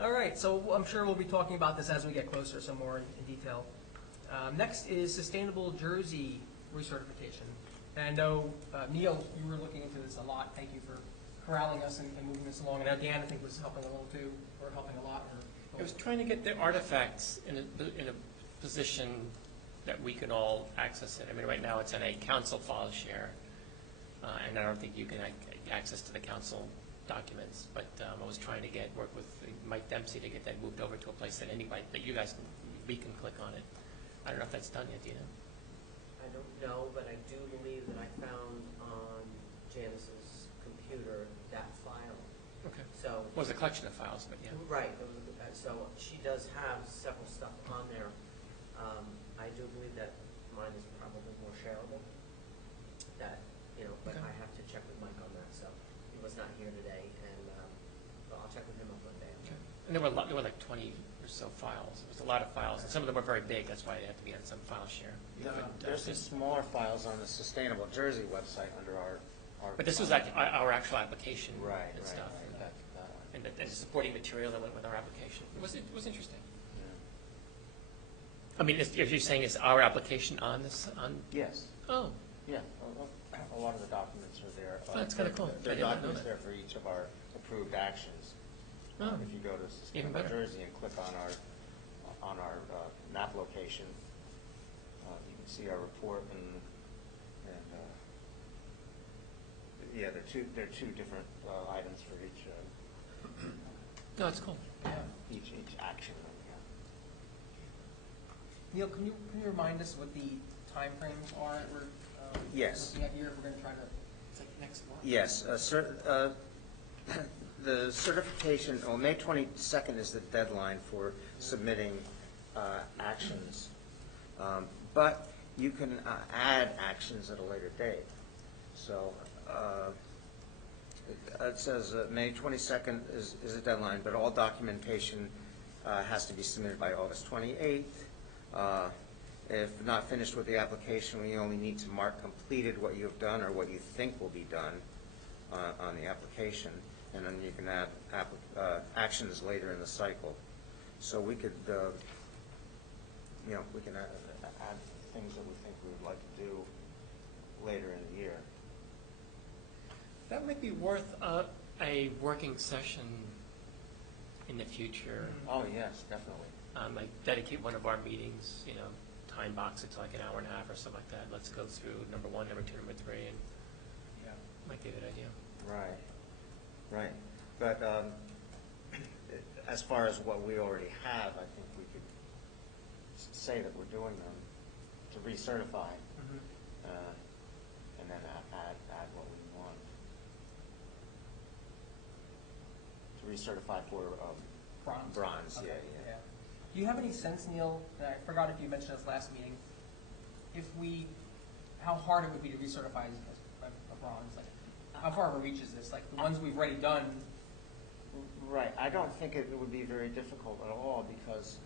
All right, so I'm sure we'll be talking about this as we get closer, some more in detail. Next is Sustainable Jersey recertification. And I know, Neil, you were looking into this a lot. Thank you for corralling us and moving this along. And now Dan, I think, was helping a little too, or helping a lot. I was trying to get the artifacts in a position that we can all access it. I mean, right now it's in a council file share, and I don't think you can access to the council documents. But I was trying to work with Mike Dempsey to get that moved over to a place that we can click on it. I don't know if that's done yet, do you know? I don't know, but I do believe that I found on Janice's computer that file. Okay. So. Well, it was a collection of files, but yeah. Right, so she does have several stuff on there. I do believe that mine is probably more shareable. But Okay. I have to check with Mike on that, so he was not here today, and but I'll check with him on Monday. Okay. And there were like 20 or so files. It was a lot of files, and some of them were very big. That's why they had to be on some file share. There's some smaller files on the Sustainable Jersey website under our. But this was like our actual application Right, and right, stuff, right. That one. and the supporting material that went with our application. It was interesting. Yeah. I mean, if you're saying is our application on this on? Yes, Oh, yeah, a lot of the documents are there. Oh, that's kinda cool. There I are did not know documents that. there for each of our approved actions. Oh, If you go to even Sustainable better. Jersey and click on our map location, you can see our report and yeah, there are two different items for each no, it's cool. each action. Neil, can you remind us what the timeframes are that we're Yes. looking at here? We're going to try to, it's like next month? Yes, the certification, May 22nd is the deadline for submitting actions. But you can add actions at a later date. So it says May 22nd is the deadline, but all documentation has to be submitted by August 28th. If not finished with the application, we only need to mark completed what you have done or what you think will be done on the application, and then you can add actions later in the cycle. So we could, we can add things that we think we would like to do later in the year. That might be worth a working session in the future. Oh, yes, definitely. Like dedicate one of our meetings, time box it to like an hour and a half or something like that. Let's go through number 1, number 2, number 3, and might be a good idea. Right. But as far as what we already have, I think we could say that we're doing them to recertify, and then add what we want. To recertify for bronze. Okay, Yeah. Do you have any sense, Neil, and I forgot if you mentioned this last meeting, how hard it would be to recertify a bronze? Like, how far of a reach is this? Like, the ones we've already done. Right. I don't think it would be very difficult at all, because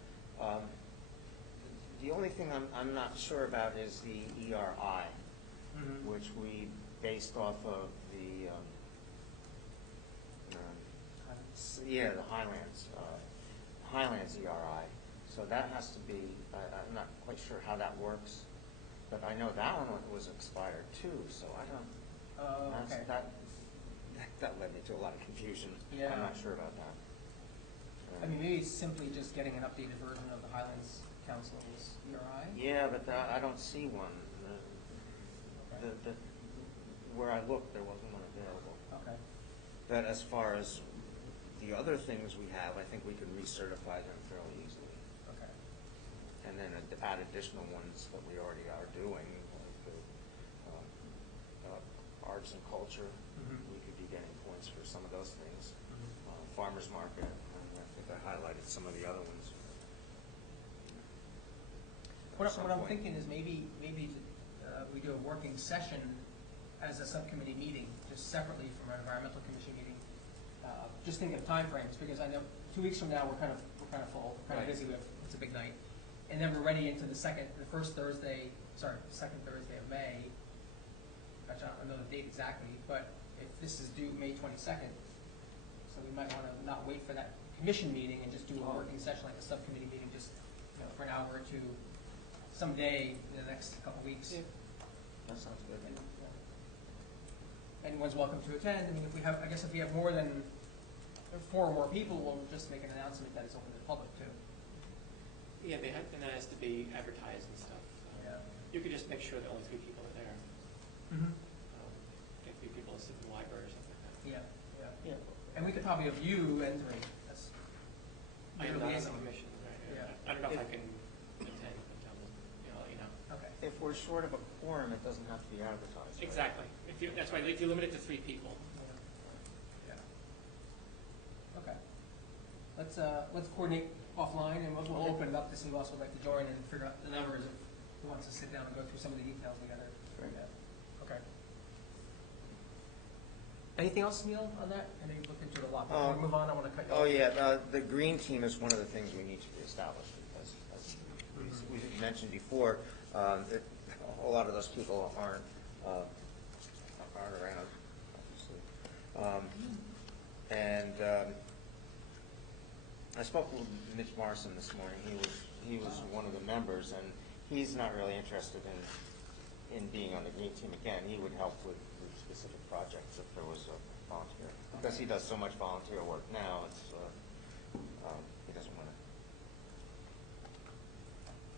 the only thing I'm not sure about is the ERI, which we based off of the Highlands ERI. So that has to be. I'm not quite sure how that works, but I know that one was expired too. So I don't. Oh, okay. That led me to a lot of confusion. Yeah. I'm not sure about that. I mean, maybe it's simply just getting an updated version of the Highlands Council's ERI. Yeah, but I don't see one. Where I looked, there wasn't one available. Okay. But as far as the other things we have, I think we can recertify them fairly easily. Okay. And then add additional ones that we already are doing, like arts and culture. We could be getting points for some of those things. Farmers market, and I think I highlighted some of the other ones. What I'm thinking is maybe we do a working session as a subcommittee meeting, just separately from our environmental commission meeting. Just thinking of timeframes, because I know 2 weeks from now we're kind of full, kind of busy. It's a big night, and then we're ready into the second Thursday of May. I don't know the date exactly, but if this is due May 22nd, so we might want to not wait for that commission meeting and just do a working session like a subcommittee meeting, just for an hour or two, someday in the next couple weeks. That sounds good. And, anyone's welcome to attend. I mean, if we have, I guess if we have more than 4 or more people, we'll just make an announcement that it's open to the public too. Yeah, they have, and that has to be advertised and stuff. Yeah. You could just make sure that only 3 people are there. Mm-hmm. Get 3 people to sit in the library or something like that. Yeah, yeah. Yeah. And we could probably have you and 3. That's. I am you're not on the liaison. commission, right? Yeah. I don't know if I can attend until, I'll let you know. Okay. If we're short of a quorum, it doesn't have to be advertised. right? Exactly. That's why, if you limit it to 3 people. Yeah. Okay. Let's coordinate offline, and we'll open it up to see who else would like to join and figure out the numbers if who wants to sit down and go through some of the details together. Great. Yeah. Okay. Anything else, Neil, on that? I know you've looked into it a lot. Before we move on, I want to cut you off. Oh, yeah, the green team is one of the things we need to establish, because as we mentioned before, that a lot of those people aren't around, obviously. I spoke with Mitch Morrison this morning. He was one of the members, and he's not really interested in being on the green team again. He would help with specific projects if there was a volunteer. Because he does so much volunteer work now, it's he doesn't want to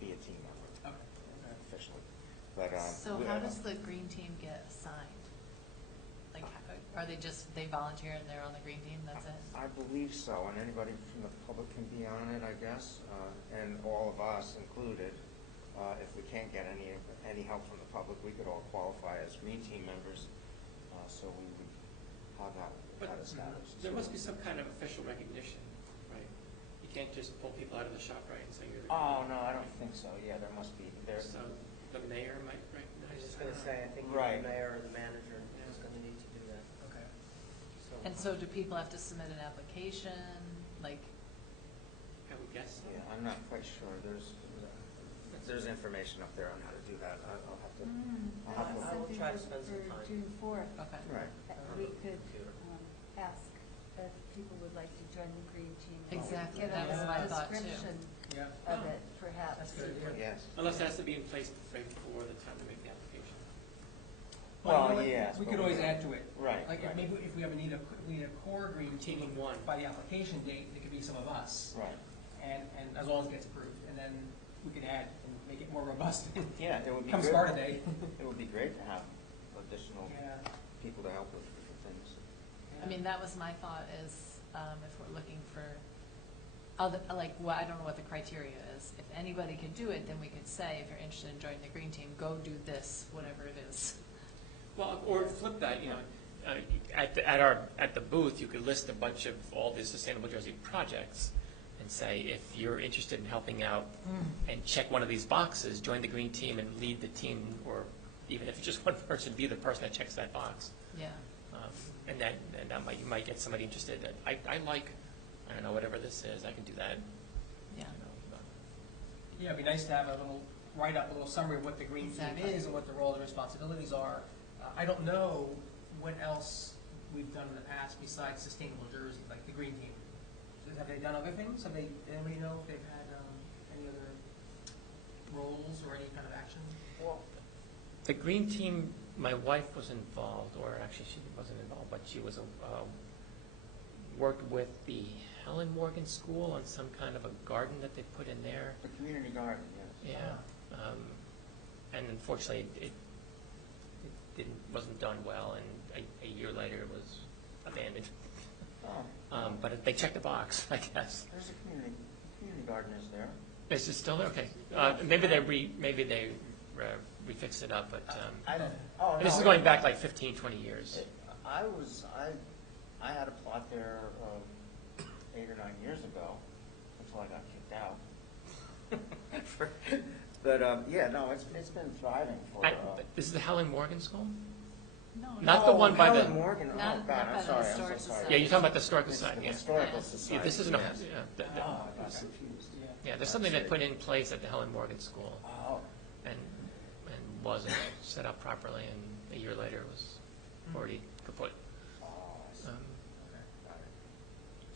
be a team member officially. But So how does the green team get assigned? Like, are they volunteer and they're on the green team, that's it? I believe so, and anybody from the public can be on it, I guess, and all of us included. If we can't get any help from the public, we could all qualify as green team members, so we would have that established. There must be some kind of official recognition, right? You can't just pull people out of the shop, right, and say you're the. Oh, no, I don't think so. Yeah, there must be. So the mayor might I recognize. was just gonna say, I think Right. the mayor or the manager is gonna need to do that. Okay. And so do people have to submit an application, like, I would guess. Yeah, I'm not quite sure. There's information up there on how to do that. I'll have to. I'll have to. I will try to spend some time. For June 4th, okay. Right. that we could ask if people would like to join the green team. Exactly, Get that was my thought, too. a description Yeah. of it, perhaps. That's a good idea. Yes. Unless it has to be in place right before the time to make the application. Well, you know what? yes, We but could always add to it. Right, Like, right. maybe if we need a core green Team team of one. by the application date, it could be some of us. Right. And as long as it gets approved, and then we could add and make it more robust. Yeah, it would be Come good. Sparta Day. It would be great to have additional Yeah. people to help with different things. I mean, that was my thought is, if we're looking for other, like, well, I don't know what the criteria is. If anybody could do it, then we could say, if you're interested in joining the green team, go do this, whatever it is. Well, or flip that, at the booth, you could list a bunch of all the Sustainable Jersey projects and say, if you're interested in helping out and check one of these boxes, join the green team and lead the team, or even if it's just one person, be the person that checks that box. Yeah. And you might get somebody interested that, I don't know, whatever this is, I can do that. Yeah. Yeah, it'd be nice to have a little write-up, a little summary of what the green team Exactly. is and what the role and responsibilities are. I don't know what else we've done in the past besides Sustainable Jersey, like the green team. Have they done other things? Anybody know if they've had any other roles or any kind of action? Well, The green team, my wife was involved, or actually she wasn't involved, but she was worked with the Helen Morgan School on some kind of a garden that they put in there. the community garden, yes. Yeah. And unfortunately, it wasn't done well, and a year later it was abandoned. Oh. But they checked the box, I guess. There's a community garden, is there? Is it still there? Okay. Maybe they refixed it up, but I don't. Oh, no. this is going back like 15, 20 years. I had a plot there 8 or 9 years ago until I got kicked out. But yeah, no, it's been thriving for. This is the Helen Morgan School? No, Not the one by Helen the. Morgan. Not- Oh God, not by I'm the sorry. I'm Historic so sorry. Society. Yeah, you're talking about the Historical It's Society. the Yeah. Historical Yeah. Society. Yeah, this isn't yes. a. Oh, I got confused. Yeah, there's something they put in place at the Helen Morgan School Oh, and wasn't set up properly, and a year later it was already kaput. I see. Um, Okay. Got it.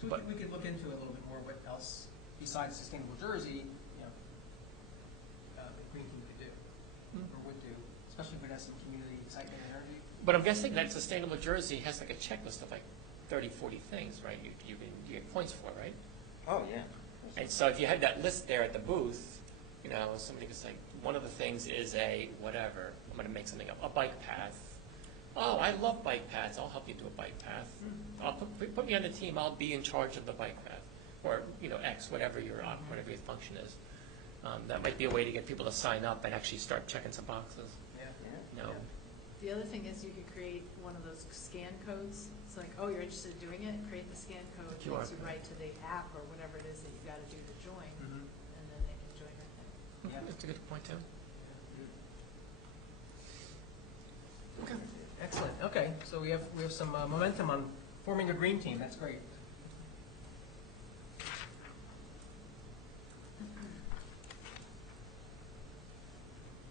So But- we could look into a little bit more what else besides Sustainable Jersey, the green team could do or would do, especially if it has some community excitement and energy. But I'm guessing that Sustainable Jersey has like a checklist of like 30, 40 things, right? You get points for, right? Oh, yeah. And so if you had that list there at the booth, you know, somebody could say, one of the things is a whatever, I'm going to make something up, a bike path. Oh, I love bike paths. I'll help you do a bike path. I'll put me on the team. I'll be in charge of the bike path, or you know, X, whatever your function is. That might be a way to get people to sign up and actually start checking some boxes. Yeah. You know, The other thing is you could create one of those scan codes. It's like, oh, you're interested in doing it? Create the scan code, it QR takes you code. right to the app or whatever it is that you got to do to join, Mhm. and then they can join your thing. Yeah. That's a good point too. Excellent. Okay, so we have some momentum on forming a green team. That's great.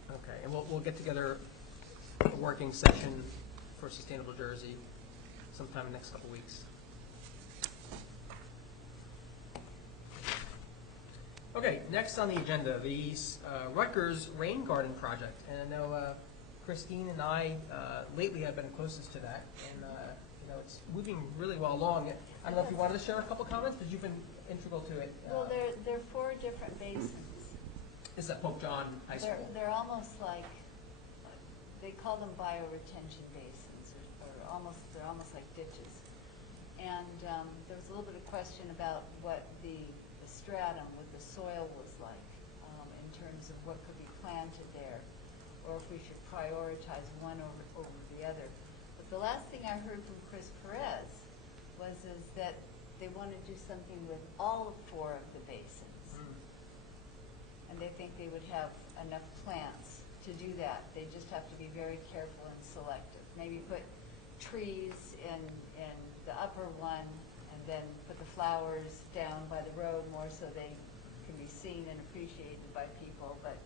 Okay, and we'll get together a working session for Sustainable Jersey sometime in the next couple weeks. Okay, next on the agenda, the Rutgers Rain Garden Project. And I know Christine and I lately have been closest to that, and you know, it's moving really well along. I don't know if you wanted to share a couple comments, because you've been integral to it. Well, they're 4 different basins. This is at Pope John High School. They're almost like, they call them bioretention basins, or they're almost like ditches. And there was a little bit of question about what the stratum with the soil was like, in terms of what could be planted there, or if we should prioritize one over the other. But the last thing I heard from Chris Perez is that they want to do something with all 4 of the basins. And they think they would have enough plants to do that. They just have to be very careful and selective. Maybe put trees in the upper one, and then put the flowers down by the road more so they can be seen and appreciated by people. But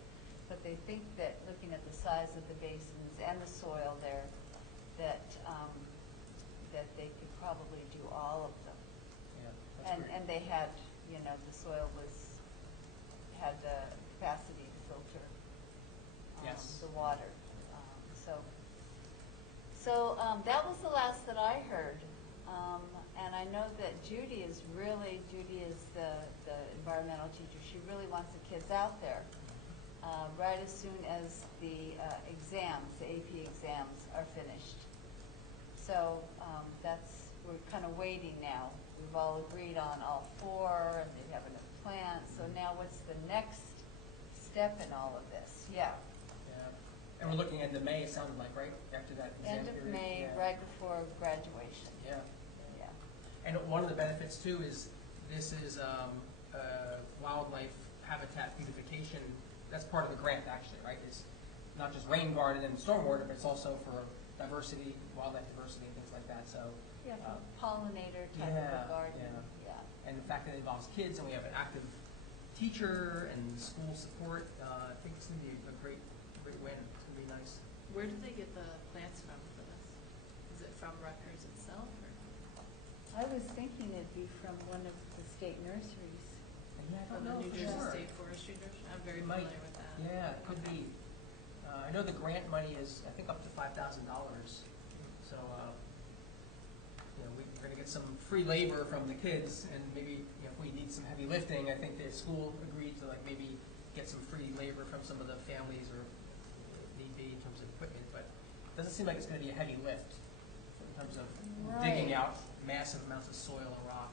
they think that looking at the size of the basins and the soil there, that they could probably do all of them. Yeah, that's great. And they had, you know, the soil had the capacity to filter Yes. the water. So that was the last that I heard. And I know that Judy is the environmental teacher. She really wants the kids out there right as soon as the AP exams are finished. So we're kind of waiting now. We've all agreed on all 4, and they have enough plans. So now what's the next step in all of this? Yeah. Yeah. And we're looking at the May, it sounded like, right? After that exam End of period? May, Yeah. right before graduation. Yeah. Yeah. And one of the benefits too is this is wildlife habitat beautification. That's part of the grant actually, right? It's not just rain garden and stormwater, but it's also for diversity, wildlife diversity and things like that. So Yeah, pollinator type of a garden. Yeah. and the fact that it involves kids and we have an active teacher and school support, I think it's going to be a great win. It's going to be nice. Where do they get the plants from for this? Is it from Rutgers itself, or? I was thinking it'd be from one of the state nurseries. Yeah, I From don't the know New for Jersey sure. State Forestry Nursery? I'm very It might. familiar with that. Yeah, it could be. I know the grant money is, I think, up to $5,000. So, you know, we're going to get some free labor from the kids, and maybe if we need some heavy lifting, I think the school agreed to like maybe get some free labor from some of the families or need be in terms of equipment. But it doesn't seem like it's going to be a heavy lift in terms of digging Right. out massive amounts of soil and rock.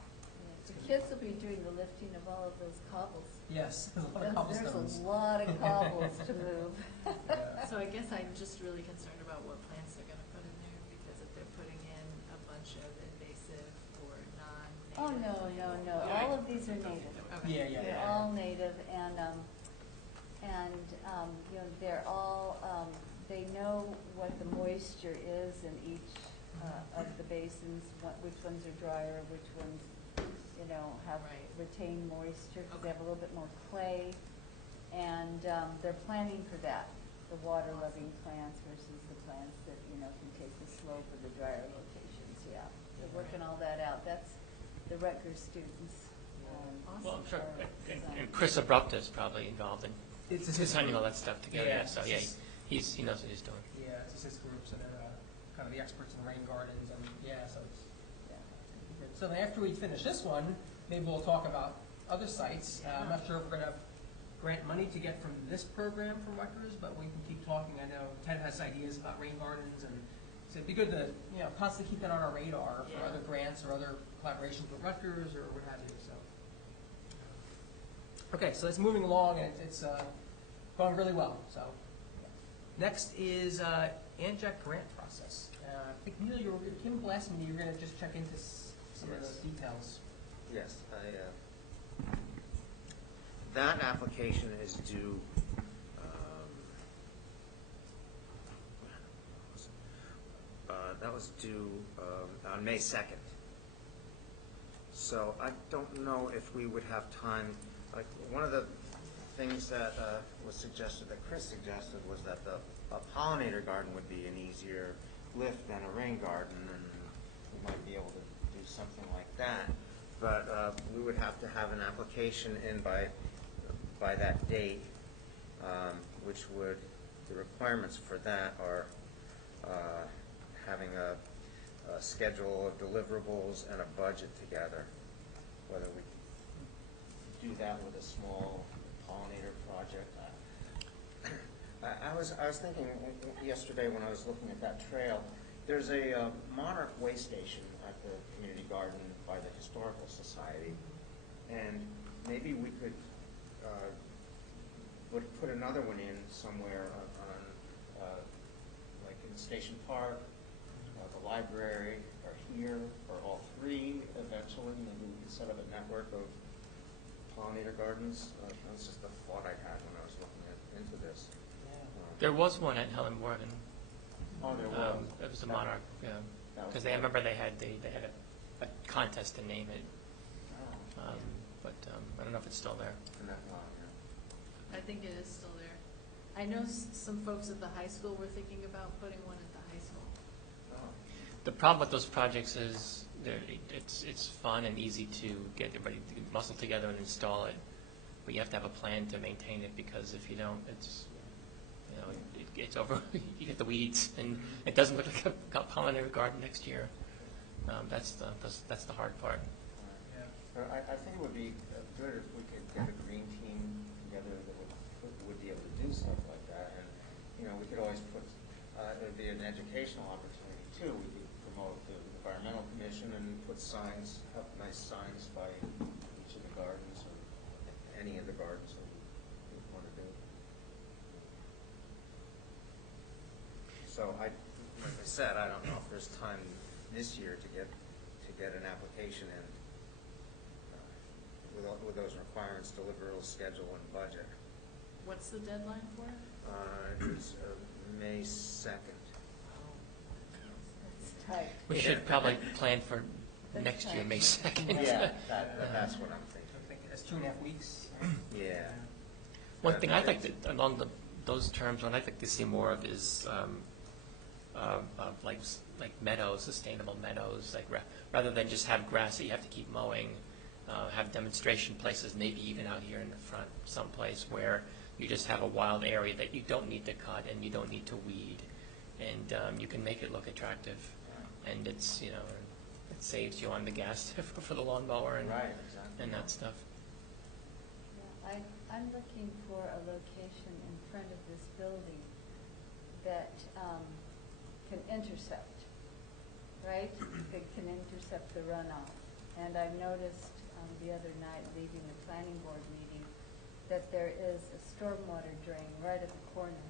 The kids will be doing the lifting of all of those cobbles. Yes, there's a lot of cobblestones. There's a lot of cobbles to move. Yeah. So I guess I'm just really concerned about what plants they're gonna put in there, because if they're putting in a bunch of invasive or non-native. Oh, no. Yeah. All of these are native. Okay. Yeah. They're all native, and you know, they're all, they know what the moisture is in each of the basins, which ones are drier, which ones, you know, have Right. retained moisture, because they Okay. have a little bit more clay. And they're planning for that, the water-loving plants versus the plants that, you know, can take the slope of the drier locations, yeah. They're working all that out. That's the Rutgers students. Well, I'm sure, are and designing. Chris Abrupta is probably involved in It's designing all that stuff together. Yeah, So it's yeah, just- he knows what he's doing. Yeah, it's just his group, so they're kind of the experts in rain gardens, and so it's, good. So then after we finish this one, maybe we'll talk about other sites. I'm not sure if we're gonna have grant money to get from this program from Rutgers, but we can keep talking. I know Ted has ideas about rain gardens, and so it'd be good to, constantly keep that on our radar for other grants or other collaborations with Rutgers or what have you, so. Okay, so it's moving along, and it's going really well, so. Next is ANJAC grant process. I think, Neil, Kim last meeting, you were gonna just check into some of the details. Yes, that application is due, that was due on May 2nd. So I don't know if we would have time, like, one of the things that was suggested, that Chris suggested, was that a pollinator garden would be an easier lift than a rain garden, and we might be able to do something like that. But we would have to have an application in by that date, which would, the requirements for that are having a schedule of deliverables and a budget together. Whether we do that with a small pollinator project. I was thinking yesterday when I was looking at that trail, there's a monarch way station at the community garden by the Historical Society, and maybe we could put another one in somewhere on like in Station Park, the library, or here, or all three eventually. Maybe we could set up a network of pollinator gardens. That's just a thought I had when I was looking into this. There was one at Helen Morgan. Oh, there was. It was a monarch, because I remember they had a contest to name it. But I don't know if it's still there. I think it is still there. I know some folks at the high school were thinking about putting one at the high school. The problem with those projects is it's fun and easy to get everybody to muscle together and install it, but you have to have a plan to maintain it, because if you don't, it's over. You get the weeds, and it doesn't look like a pollinator garden next year. That's the hard part. I think it would be good if we could get a green team together that would be able to do stuff like that, and we could always put it would be an educational opportunity too. We could promote the environmental commission and put signs up, nice signs by each of the gardens or any of the gardens that we want to do. So like I said, I don't know if there's time this year to get an application in with those requirements, deliverable schedule and budget. What's the deadline for it? It was May 2nd. It's tight. We should probably plan for next year, May 2nd. Yeah, that's what I'm thinking. I think it's 2.5 weeks. Yeah. One thing I'd like to, along those terms, what I'd like to see more of is like meadows, sustainable meadows, like rather than just have grass that you have to keep mowing. Have demonstration places, maybe even out here in the front, someplace where you just have a wild area that you don't need to cut and you don't need to weed, and you can make it look attractive, and it's it saves you on the gas for the lawnmower and Right, exactly. and that stuff. Yeah, I'm looking for a location in front of this building that can intercept, right? That can intercept the runoff. And I noticed the other night, leaving the planning board meeting, that there is a stormwater drain right at the corner.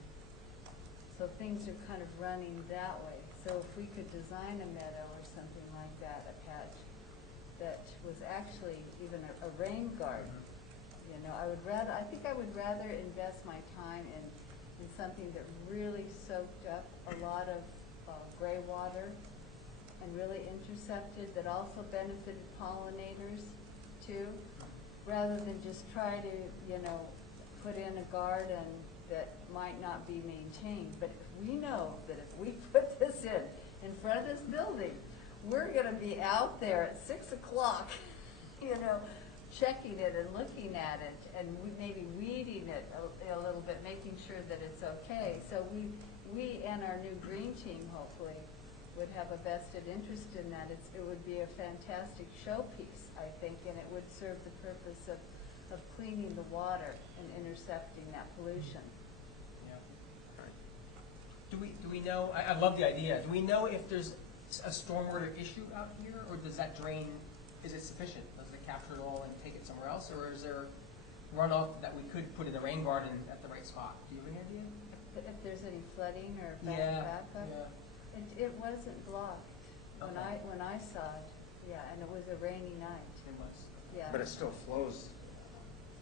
So things are kind of running that way. So if we could design a meadow or something like that, a patch, that was actually even a rain garden, I think I would rather invest my time in something that really soaked up a lot of gray water and really intercepted, that also benefited pollinators too, rather than just try to, put in a garden that might not be maintained. But if we know that if we put this in front of this building, we're gonna be out there at 6 o'clock, checking it and looking at it, and maybe weeding it a little bit, making sure that it's okay. So we and our new green team hopefully would have a vested interest in that. It would be a fantastic showpiece, I think, and it would serve the purpose of cleaning the water and intercepting that pollution. Yeah. Do we know, I love the idea, do we know if there's a stormwater issue out here, or does that drain, is it sufficient? Does it capture it all and take it somewhere else, or is there runoff that we could put in the rain garden at the right spot? Do you have any idea? If there's any flooding or Yeah, backup, yeah. it wasn't blocked when Okay. I saw it. Yeah, and it was a rainy night. It was. Yeah. But it still flows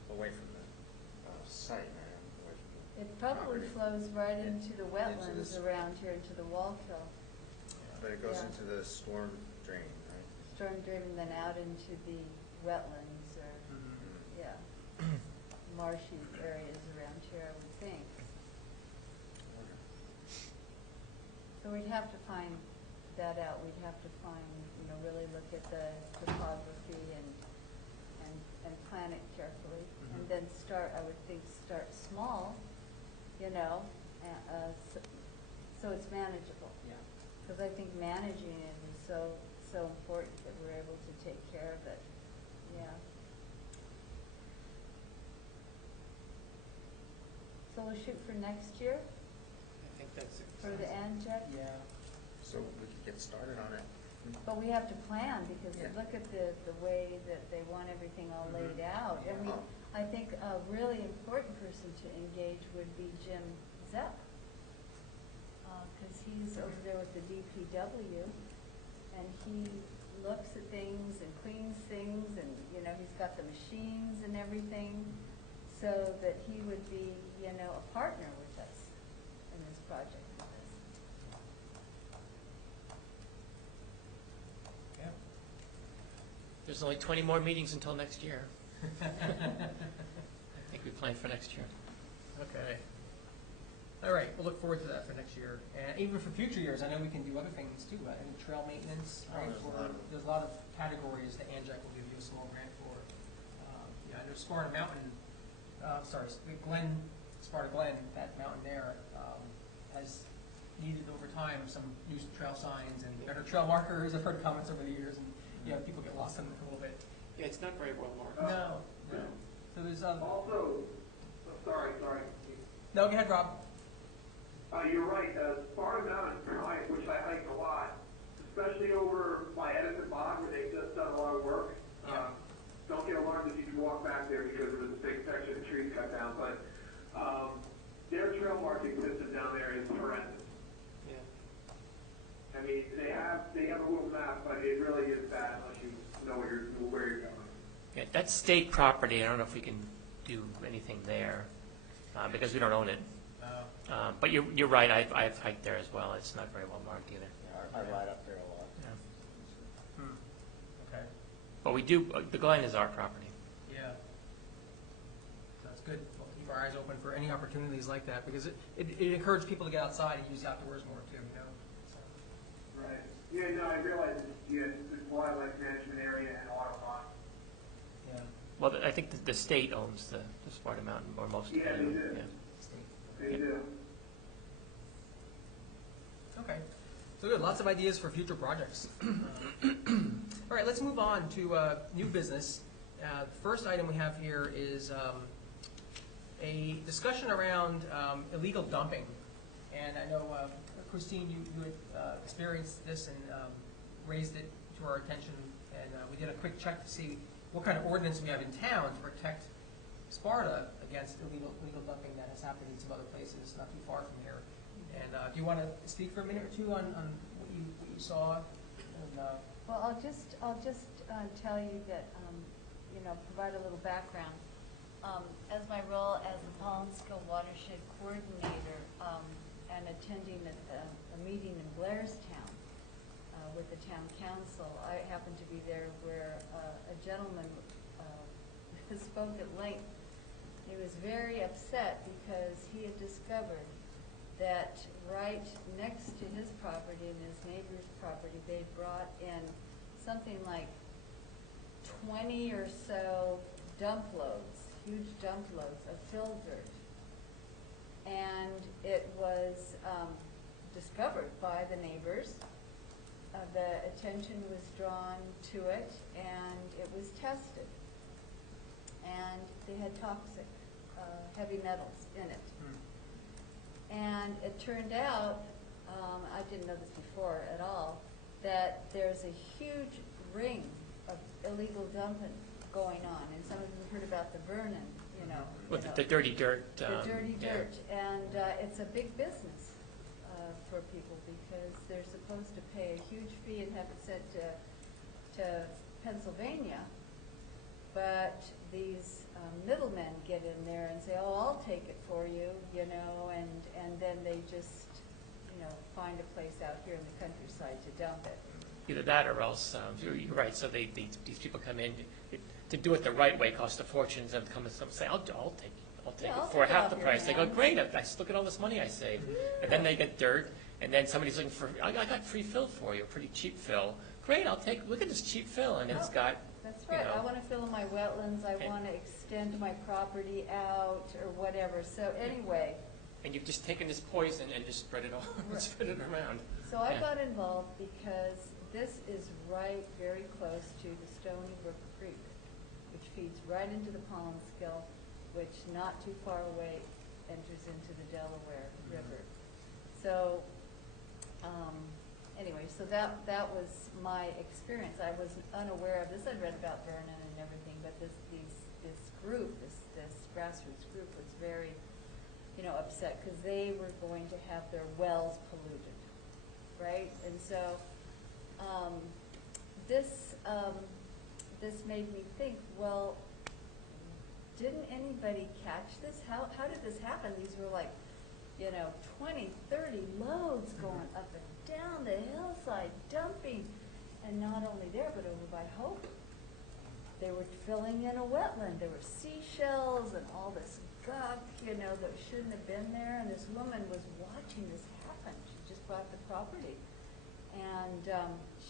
away from the site, right? Away from It probably property. flows right into the wetlands this- around here, into the Wallkill. But it goes Yeah. into the storm drain, right? Storm driven then out into the wetlands or, Mhm. yeah, marshy areas around here, I would think. So we'd have to find that out. We'd have to find, really look at the topography and plan it carefully. And then I would think, start small, so it's manageable. Yeah. Because I think managing it is so important that we're able to take care of it. Yeah. So we'll shoot for next year I think that's it. for the Anjet? Yeah. So we could get started on it. But we have to plan, because Yeah. look at the way that they want everything all laid out. And I think a really important person to engage would be Jim Zepp. Because he's over there with the DPW, and he looks at things and cleans things, and, he's got the machines and everything, so that he would be, a partner with us in this project with us. Yeah. There's only 20 more meetings until next year. I think we planned for next year. Okay. All right, we'll look forward to that for next year. And even for future years, I know we can do other things too, any trail maintenance, Oh, right? there's a lot of- There's a lot of categories that ANJAC will give you a small grant for. Yeah, I know Sparta Mountain, Sparta Glen, that mountain there, has needed over time some new trail signs and better trail markers. I've heard comments over the years, and, people get lost in them a little bit. Yeah, it's not very well marked. No. So there's, Also, sorry. no, go ahead, Rob. You're right, Sparta Mountain, which I hike a lot, especially over by Edison Bog, where they've just done a lot of work. Yeah. Don't get alarmed if you walk back there, because there was a big section of trees cut down, but their trail marking system down there is horrendous. Yeah. I mean, they have a little map, but it really is bad unless you know where you're going. Yeah, that's state property. I don't know if we can do anything there, because we don't own it. But you're right, I've hiked there as well. It's not very well marked either. Yeah, I ride up there a lot. Yeah. Okay. But we do, the Glen is our property. Yeah. That's good. We'll keep our eyes open for any opportunities like that, because it encourages people to get outside and use the outdoors more too, So. Right. Yeah, no, I realize it's wildlife management area and Audubon. Yeah. Well, I think the state owns the Sparta Mountain, or most of it. Yeah, they do. Yeah. They do. Okay. So good. Lots of ideas for future projects. All right, let's move on to new business. The first item we have here is a discussion around illegal dumping. And I know, Christine, you had experienced this and raised it to our attention. And we did a quick check to see what kind of ordinance we have in town to protect Sparta against illegal dumping that has happened in some other places not too far from here. And do you want to speak for a minute or two on what you saw? And, Well, I'll just tell you that, provide a little background. As my role as the Pollenskill Watershed Coordinator, and attending a meeting in Blairstown with the town council, I happened to be there where a gentleman spoke at length. He was very upset because he had discovered that right next to his property and his neighbor's property, they brought in something like 20 or so dump loads, huge dump loads of fill dirt. And it was discovered by the neighbors, the attention was drawn to it, and it was tested. And they had toxic heavy metals in it. And it turned out, I didn't know this before at all, that there's a huge ring of illegal dumping going on. And some of you have heard about the Vernon, With the dirty dirt. the dirty yeah. dirt. And it's a big business for people because they're supposed to pay a huge fee and have it sent to Pennsylvania. But these middlemen get in there and say, oh, I'll take it for you, and then they just, find a place out here in the countryside to dump it. Either that or else, you're right, so these people come in, to do it the right way costs a fortune, so come and say, I'll take Yeah, it I'll for take it half off the your price. They go, hands. great, look at all this money I saved. And then they get dirt, and then somebody's looking for, I got free fill for you, a pretty cheap fill. Great, look at this cheap fill, and it's Oh, got, That's right. I want to fill in my wetlands. I Okay. want to extend my property out or whatever. So anyway, and you've just taken this poison and just spread it all, Right. spread it around. so I Yeah. got involved because this is right very close to the Stony Brook Creek, which feeds right into the Pollenskill, which not too far away enters into the Delaware River. So anyway, so that was my experience. I was unaware of this. I'd read about Vernon and everything, but this group, this grassroots group was very, upset because they were going to have their wells polluted, right? And so this made me think, well, didn't anybody catch this? How did this happen? These were like, 20, 30 loads going up and down the hillside, dumping. And not only there, but over by Hope. They were filling in a wetland. There were seashells and all this gunk, that shouldn't have been there. And this woman was watching this happen. She just bought the property. And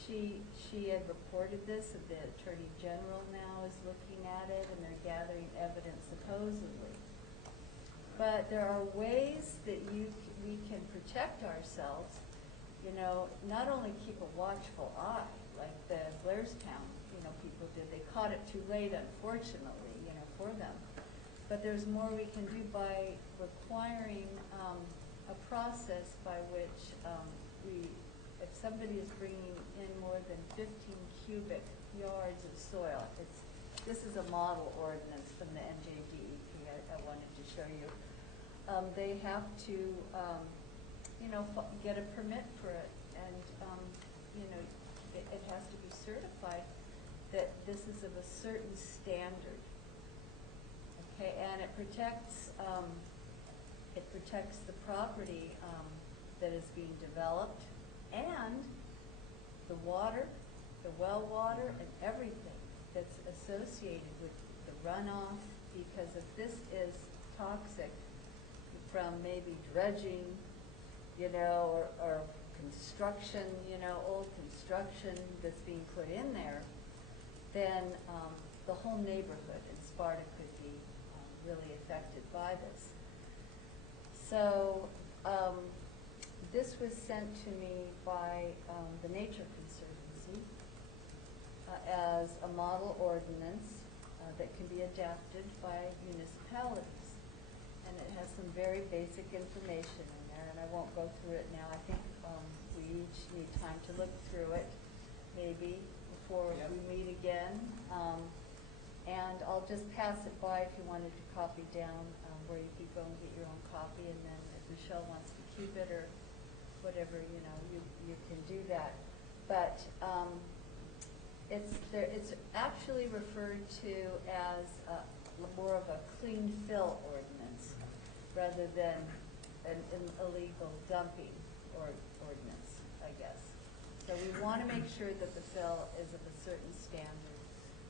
she had reported this, and the Attorney General now is looking at it, and they're gathering evidence supposedly. But there are ways that we can protect ourselves, not only keep a watchful eye, like the Blairstown, people did. They caught it too late, unfortunately, for them. But there's more we can do by requiring a process by which if somebody is bringing in more than 15 cubic yards of soil, this is a model ordinance from the NJDEP I wanted to show you. They have to, get a permit for it, and it has to be certified that this is of a certain standard. Okay, and it protects the property that is being developed, and the water, the well water, and everything that's associated with the runoff, because if this is toxic from maybe dredging, or construction, old construction that's being put in there, then the whole neighborhood in Sparta could be really affected by this. So this was sent to me by the Nature Conservancy as a model ordinance that can be adapted by municipalities. And it has some very basic information in there, and I won't go through it now. I think we each need time to look through it, maybe, before we meet again. And I'll just pass it by if you wanted to copy down where you could go and get your own copy, and then if Michelle wants to keep it or whatever, you can do that. But it's actually referred to as more of a clean fill ordinance rather than an illegal dumping ordinance, I guess. So we want to make sure that the fill is of a certain standard,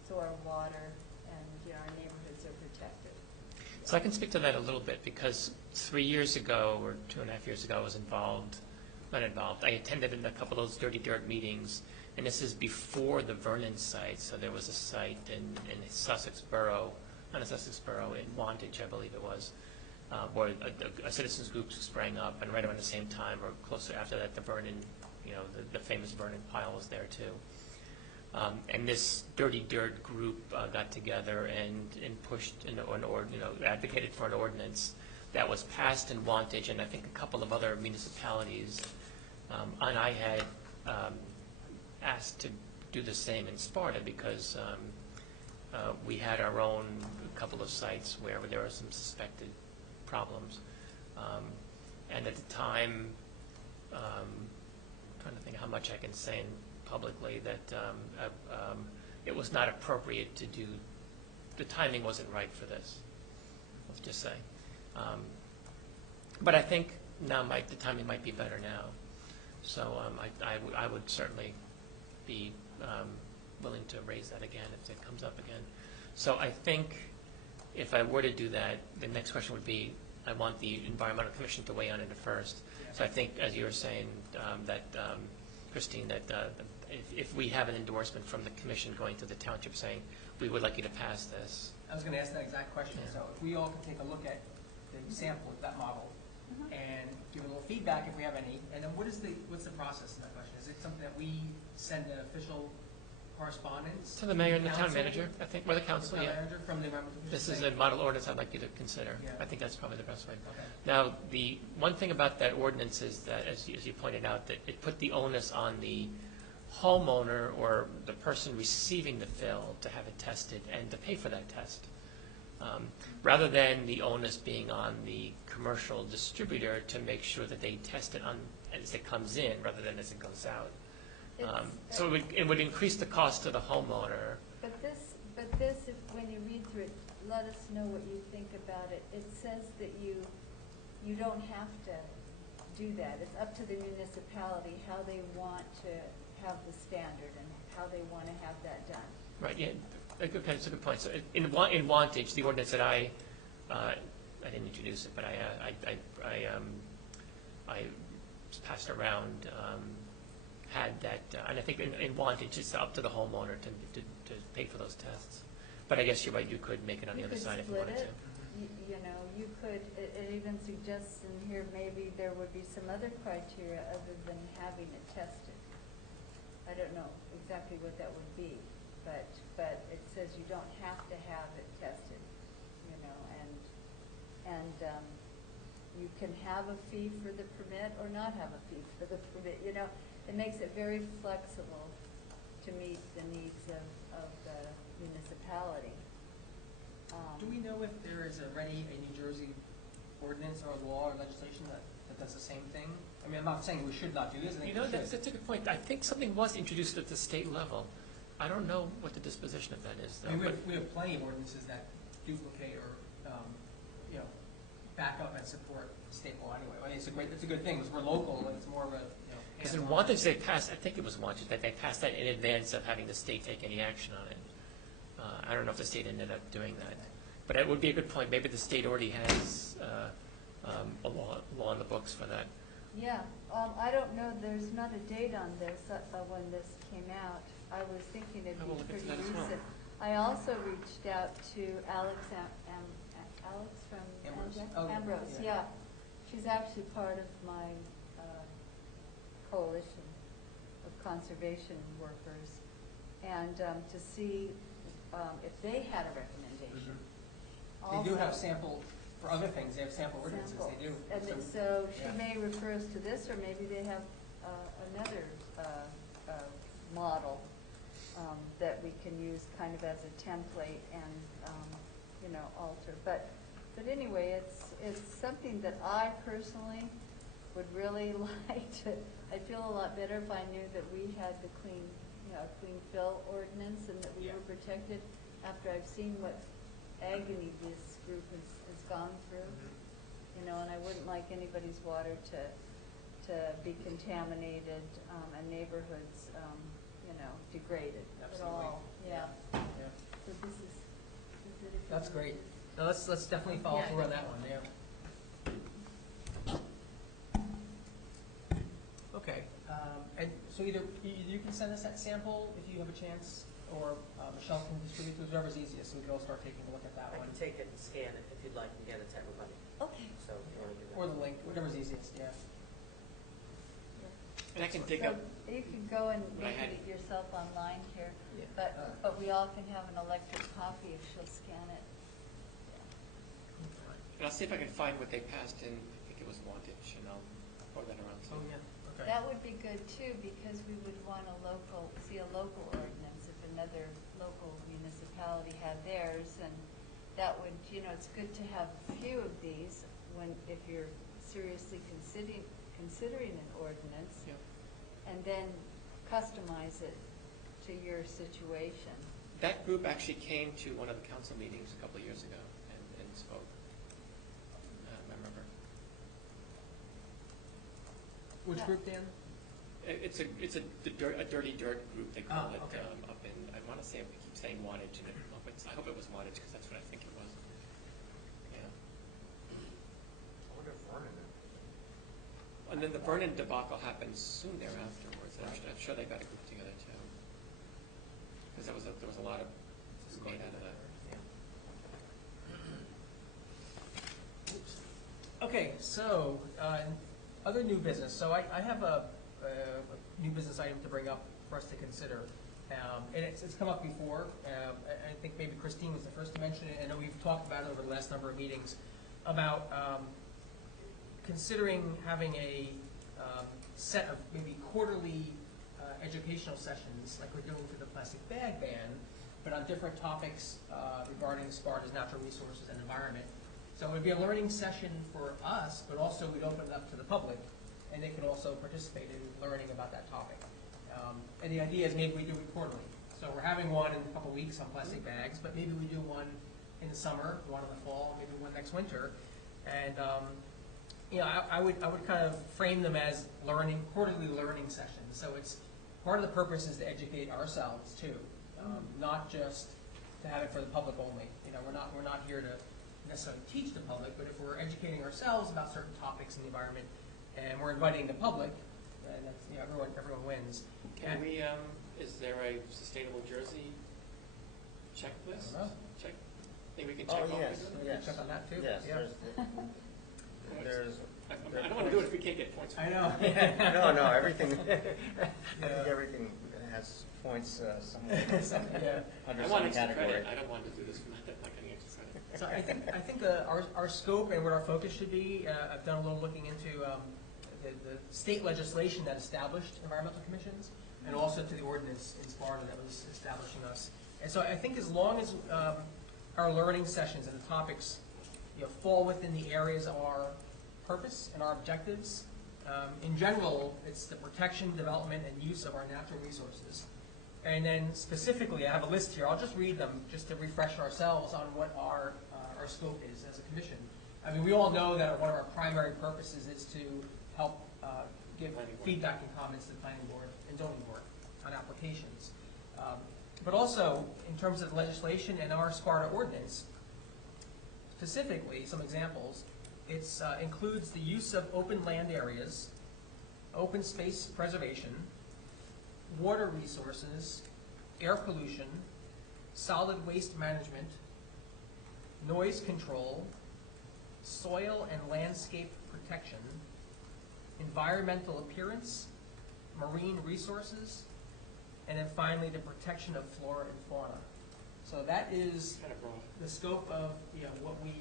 so our water and our neighborhoods are protected. So I can speak to that a little bit, because 3 years ago, or 2.5 years ago, I was I attended a couple of those dirty dirt meetings, and this is before the Vernon site. So there was a site in Sussex Borough, not in Sussex Borough, in Wantage, I believe it was, where a citizens group sprang up, and right around the same time, or closer after that, the Vernon the famous burning pile was there too. And this Dirty Dirt group got together and pushed advocated for an ordinance that was passed in Wantage and I think a couple of other municipalities. And I had asked to do the same in Sparta because we had our own couple of sites where there were some suspected problems. And at the time, I'm trying to think how much I can say publicly, that it was not appropriate to do, the timing wasn't right for this, let's just say. But I think now the timing might be better now. So I would certainly be willing to raise that again if it comes up again. So I think if I were to do that, the next question would be, I want the Environmental Commission to weigh on it first. So I think, as you were saying, Christine, that if we have an endorsement from the commission going to the township saying, we would like you to pass this. I was going to ask that exact question. Yeah. So if we all can take a look at the sample of that model and give a little feedback if we have any, and then what's the process in that question? Is it something that we send an official correspondence To the mayor and the council? town manager, I think, or the council, Town yeah. manager from the environmental commission This is saying- a model ordinance I'd like you to consider. Yeah. I think that's probably the best way. Okay. Now, the one thing about that ordinance is that, as you pointed out, that it put the onus on the homeowner or the person receiving the fill to have it tested and to pay for that test, rather than the onus being on the commercial distributor to make sure that they test it as it comes in rather than as it goes out. So it would increase the cost to the homeowner. But this, when you read through it, let us know what you think about it. It says that you don't have to do that. It's up to the municipality how they want to have the standard and how they want to have that done. Right, yeah, okay, that's a good point. So in Wantage, the ordinance that I didn't introduce it, but I passed around, had that, and I think in Wantage, it's up to the homeowner to pay for those tests. But I guess you're right, you could make it on the other side if you wanted to. You could, it even suggests in here maybe there would be some other criteria other than having it tested. I don't know exactly what that would be, but it says you don't have to have it tested, and you can have a fee for the permit or not have a fee for the permit. It makes it very flexible to meet the needs of the municipality. Do we know if there is already a New Jersey ordinance or law or legislation that does the same thing? I mean, I'm not saying we should not do this. I think we should. That's a good point. I think something was introduced at the state level. I don't know what the disposition of that is, though. I mean, we have plenty of ordinances that duplicate or, back up and support state law anyway. I mean, it's a good thing because we're local and it's more of a, Because in hands-on. Wantage, they passed, I think it was Wantage, that they passed that in advance of having the state take any action on it. I don't know if the state ended up doing that. But it would be a good point. Maybe the state already has a law on the books for that. Yeah, I don't know, there's not a date on this, when this came out. I was thinking it'd I will be look pretty into that as well. recent. I also reached out to Alex from Ambrose. Amjac? Oh, yeah. Ambrose, Yeah. yeah. She's actually part of my coalition of conservation workers, and to see if they had a recommendation. They do have Also- sample, for other things, they have sample ordinances, Samples. they do. And so she may refer us to this, or maybe they have another model that we can use kind of as a template and, alter. But anyway, it's something that I personally would really like to, I'd feel a lot better if I knew that we had the clean fill ordinance and that we Yeah. were protected after I've seen what agony this group has gone through. And I wouldn't like anybody's water to be contaminated, and neighborhoods, degraded at Absolutely. all. Yeah, Yeah. so this is it. if That's you- great. Now, let's definitely follow Yeah, through on that one, yeah. Okay, and so either you can send us that sample if you have a chance, or Michelle can distribute to whoever's easiest, so we can all start taking a look at that I one. can take it and scan it if you'd like and get it to everybody. Okay. So if you want to do that. Or the link, whatever's easiest, yeah. And I can dig So up, you can go and What I make had- it yourself online here, Yeah. but we all can have an electric copy if she'll scan it. and I'll see if I can find what they passed in, I think it was Wantage, and I'll throw that around too. Oh, yeah, okay. That would be good too, because we would want see a local ordinance if another local municipality had theirs, and that would, it's good to have a few of these if you're seriously considering an ordinance, Yeah. and then customize it to your situation. That group actually came to one of the council meetings a couple of years ago and spoke. I remember. Which Yeah. group, Dan? It's a dirty dirt group, they call Oh, it, okay. up in, I want to say, we keep saying Wantage, and I hope it was Wantage, because that's what I think it was. Yeah. I wonder if Vernon is. And then the Vernon debacle happened soon thereafterwards, and I'm sure they got a group together too. Because there was a lot of made out of that. Yeah. Okay, so, other new business. So I have a new business item to bring up for us to consider. And it's come up before. I think maybe Christine was the first to mention it. I know we've talked about it over the last number of meetings about considering having a set of maybe quarterly educational sessions like we're doing for the plastic bag ban, but on different topics regarding Sparta's natural resources and environment. So it would be a learning session for us, but also we'd open it up to the public, and they could also participate in learning about that topic. And the idea is maybe we do it quarterly. So we're having one in a couple of weeks on plastic bags, but maybe we do one in the summer, one in the fall, maybe one next winter. And I would kind of frame them as quarterly learning sessions. So it's part of the purpose is to educate ourselves too, not just to have it for the public only. We're not here to necessarily teach the public, but if we're educating ourselves about certain topics in the environment, and we're inviting the public, and that's, everyone wins. Can we, is there a sustainable Jersey checklist? I don't know. Maybe we can Oh, check off. yes, the- yes. Check on that too. Yes, Yeah. there's, I don't want to do it if we can't get points. I know. no, everything, I think everything has points somewhere, Yeah. under I want some extra category. credit, I don't want to do this for not getting extra credit. So I think our scope and what our focus should be, I've done a little looking into the state legislation that established environmental commissions, and also to the ordinance in Sparta that was establishing us. And so I think as long as our learning sessions and the topics fall within the areas of our purpose and our objectives, in general, it's the protection, development, and use of our natural resources. And then specifically, I have a list here. I'll just read them just to refresh ourselves on what our scope is as a commission. I mean, we all know that one of our primary purposes is to help give feedback and comments to the planning board and zoning board on applications. But also, in terms of legislation and our Sparta ordinance, specifically, some examples, it includes the use of open land areas, open space preservation, water resources, air pollution, solid waste management, noise control, soil and landscape protection, environmental appearance, marine resources, and then finally the protection of flora and fauna. So that is Kind of broad. the scope of what we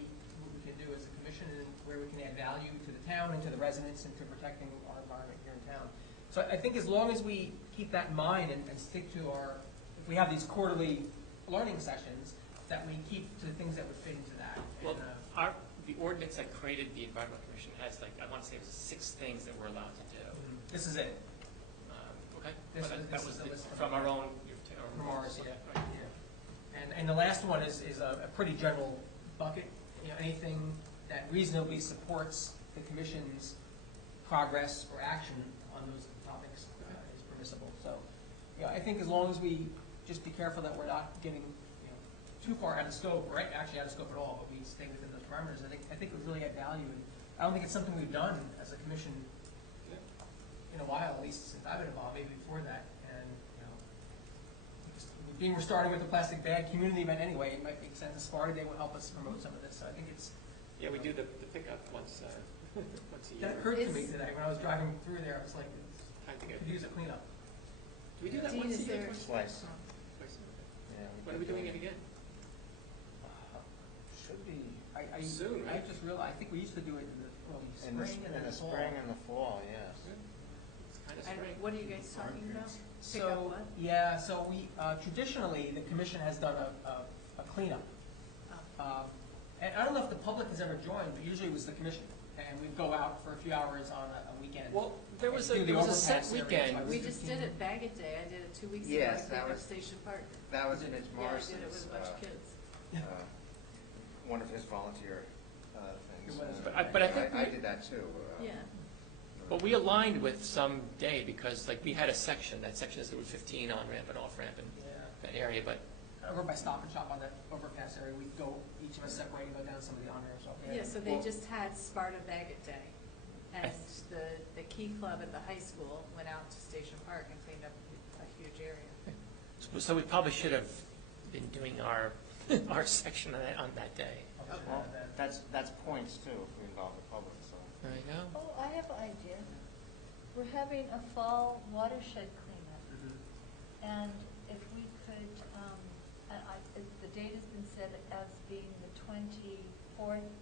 can do as a commission and where we can add value to the town and to the residents and to protecting our environment here in town. So I think as long as we keep that in mind and stick to if we have these quarterly learning sessions, that we keep to the things that would fit into that. Well, And, the ordinance that created the Environmental Commission has I want to say it was 6 things that we're allowed to do. this is it. Okay? This Well, is- that this was is the list from our own. From ours, yeah. Right. Yeah. And the last one is a pretty general bucket. Anything that reasonably supports the commission's progress or action on those topics is permissible. So, I think as long as we just be careful that we're not getting too far out of scope, or actually out of scope at all, but we stay within those parameters, I think it would really add value. And I don't think it's something we've done as a commission in a while, at least since I've been involved, maybe before that. And being we're starting with the plastic bag community event anyway, it might make sense. Sparta Day will help us promote some of this. So I think it's. Yeah, we do the pickup once a year. That occurred to me today when I was driving through there. I was like, Time to get. Could use a cleanup. Do we do that Dean, once is a year? there- Twice? Twice. Twice. Yeah, When are we doing it again? Should be Soon, I right? just realized, I think we used to do it in the early in the, spring and in then the fall. spring and the fall, yes. It's kind of And spring. what are you guys talking about? Pick up So, what? yeah, so we, traditionally, the commission has done a cleanup. Oh. And I don't know if the public has ever joined, but usually it was the commission. And we'd go out for a few hours on a weekend. Well, there was Do the a set overpass areas, weekend. like We just did it Baggett Day. I did it 2 weeks ago. Yes, I that cleaned up was- Station Park. That was Mitch Yeah, I did it Morrison's, with a bunch of kids. one of his volunteer things. It was. But I think I we- did that too. Yeah. But we aligned with some day because like we had a section, that section is Route 15 on ramp and off ramp in Yeah. that area, but Over by Stop and Shop on that overpass area, we'd go, each of us separate and go down some of the on-ramps. So, Yeah, so they Well- just had Sparta Baggett Day. And the Key Club at the high school went out to Station Park and cleaned up a huge area. so we probably should have been doing our our section on that day. Well, that's points too, if we involve the public, so. There you go. Oh, I have an idea. We're having a fall watershed cleanup. And if we could, the date has been set as being the 24th,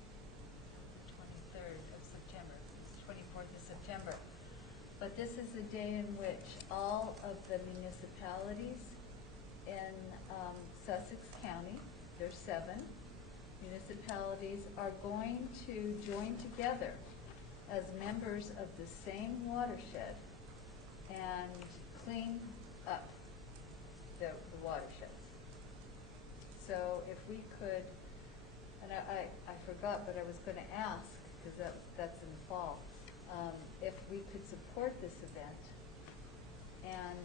23rd of September. It's 24th of September. But this is a day in which all of the municipalities in Sussex County, there's 7 municipalities, are going to join together as members of the same watershed and clean up the watersheds. So if we could, and I forgot, but I was gonna ask, because that's in the fall, if we could support this event and,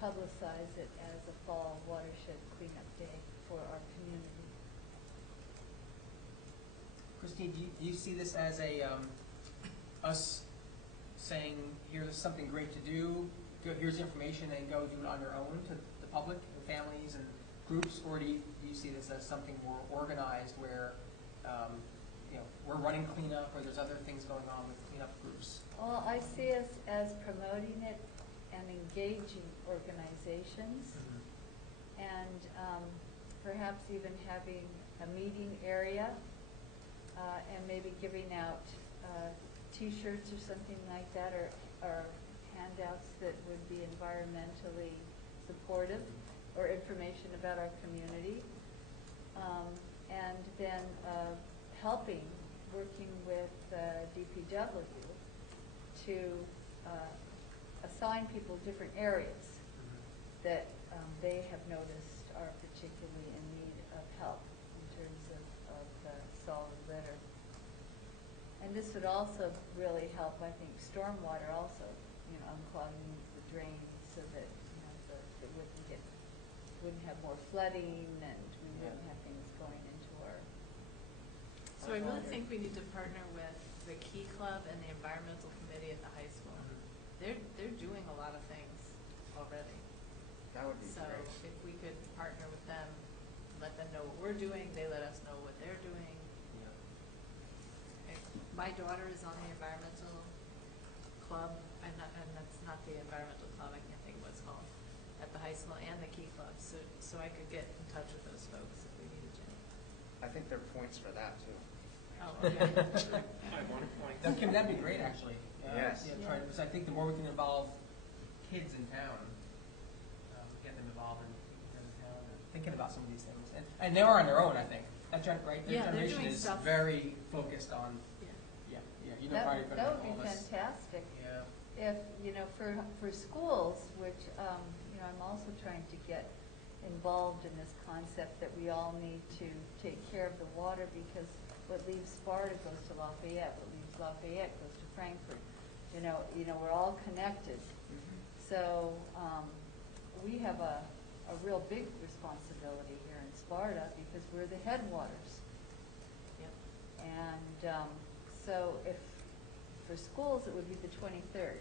publicize it as a fall watershed cleanup day for our community. Christine, do you see this as a, us saying, here's something great to do, here's information, and go do it on your own to the public and families and groups, or do you see this as something more organized where, we're running cleanup, or there's other things going on with cleanup groups? Well, I see us as promoting it and engaging organizations, and perhaps even having a meeting area, and maybe giving out T-shirts or something like that, or handouts that would be environmentally supportive, or information about our community, and then working with DPW to assign people different areas that they have noticed are particularly in need of help in terms of solid litter. And this would also really help, I think, stormwater also, unclogging the drains so that, it wouldn't have more flooding, and we wouldn't have things going into our So I really water. think we need to partner with the Key Club and the Environmental Committee at the high school. They're doing a lot of things already. That would be So great. if we could partner with them, let them know what we're doing, they let us know what they're doing. My daughter is on the environmental club, and that's not the environmental club, I can't think of what it's called, at the high school and the Key Club, so I could get in touch with those folks if we needed to. I think there are points for that too. Oh, okay. I want a point. That'd be great, actually. Yes. Because I think the more we can involve kids in town, get them involved in town, and thinking about some of these things. And they are on their own, I think. That right? Their Yeah, they're generation doing is stuff. very focused on, Yeah. probably better That than would all be of us. fantastic. Yeah. If, for schools, which, I'm also trying to get involved in this concept that we all need to take care of the water, because what leaves Sparta goes to Lafayette, what leaves Lafayette goes to Frankfurt. We're all connected. So, we have a real big responsibility here in Sparta, because we're the headwaters. Yep. And so for schools, it would be the 23rd,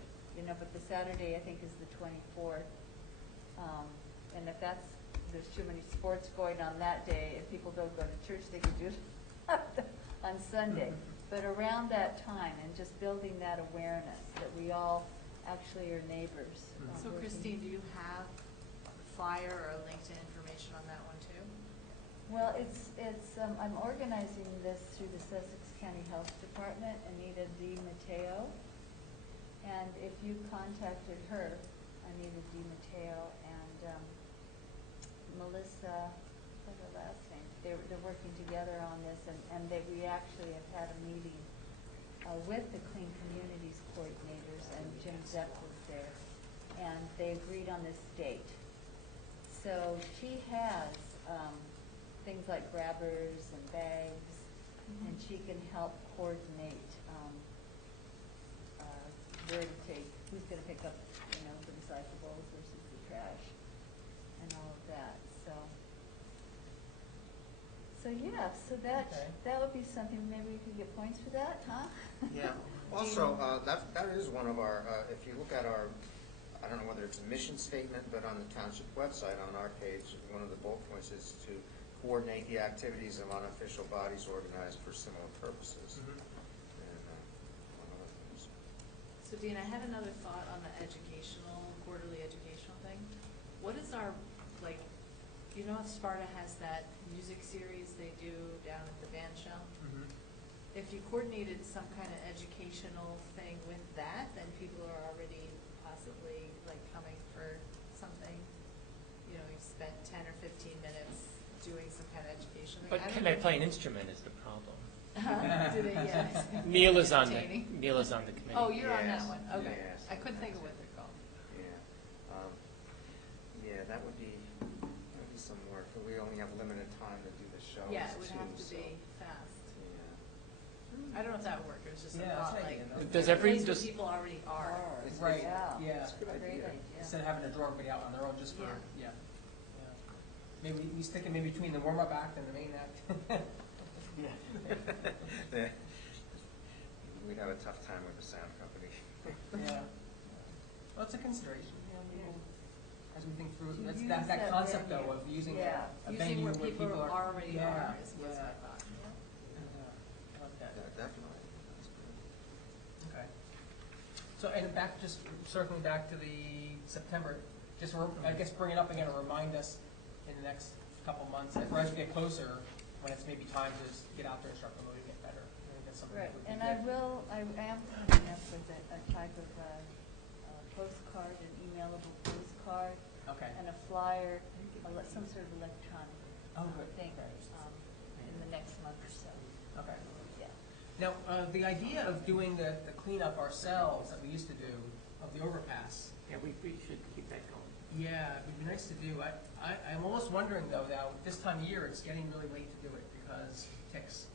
but the Saturday, I think, is the 24th. And if there's too many sports going on that day, if people don't go to church, they can do it on Sunday. But around that time, and just building that awareness that we all actually are neighbors. So working. Christine, do you have a flyer or a link to information on that one too? Well, I'm organizing this through the Sussex County Health Department, Anita Di Matteo. And if you contacted her, Anita Di Matteo, and Melissa, what's her last name? They're working together on this, and we actually have had a meeting with the Clean Communities coordinators, and Jim Zepp was there, and they agreed on this date. So she has things like grabbers and bags, and she can help coordinate where to take, who's going to pick up, the recyclables versus the trash, and all of that. So yeah, so that would be something. Maybe we could get points for that, huh? Yeah. Also, that is one of our, if you look at our, I don't know whether it's a mission statement, but on the township website, on our page, one of the bullet points is to coordinate the activities of unofficial bodies organized for similar purposes. And among other things. So Dean, I had another thought on the quarterly educational thing. What is our, how Sparta has that music series they do down at the band shell? Mhm. If you coordinated some kind of educational thing with that, then people are already possibly coming for something. You spent 10 or 15 minutes doing some kind of education. But can they play an instrument is the problem. Do they? Yes. Neil is on the Entertaining. committee. Oh, you're on that Yes. one. Okay. Yes. I couldn't think of what they're called. Yeah, that would be some work. We only have limited time to do the shows. Yeah, it would too, have to so, be fast. Yeah. I don't know if that would work. It was just a Yeah, thought. that's right, Does a place where does- people already are. Right, Yeah. yeah. It's a great idea. Instead of having to draw everybody out on their own just for, Yeah. yeah. Maybe we stick it in between the warm-up act and the main act. Yeah. We'd have a tough time with the sound company. Yeah. Well, it's a consideration, as we think through, To that's, use that that concept venue. though of using Yeah. a Using venue where where people people are. already Yeah, are is my yeah. thought. I like that. Yeah, definitely. That's good. Okay. So, and just circling back to the September, I guess bring it up again and remind us in the next couple months, as we get closer, when it's maybe time to just get out there and start promoting it better. I think that's something Right, that would be and good. I am coming up with a type of postcard, an emailable postcard, Okay. and a flyer, some sort of electronic Oh, good. thing in the next month or so. Okay. Yeah. Now, the idea of doing the cleanup ourselves that we used to do of the overpass, Yeah, we should keep that going. yeah, it would be nice to do. I'm almost wondering though, now, this time of year, it's getting really late to do it because ticks.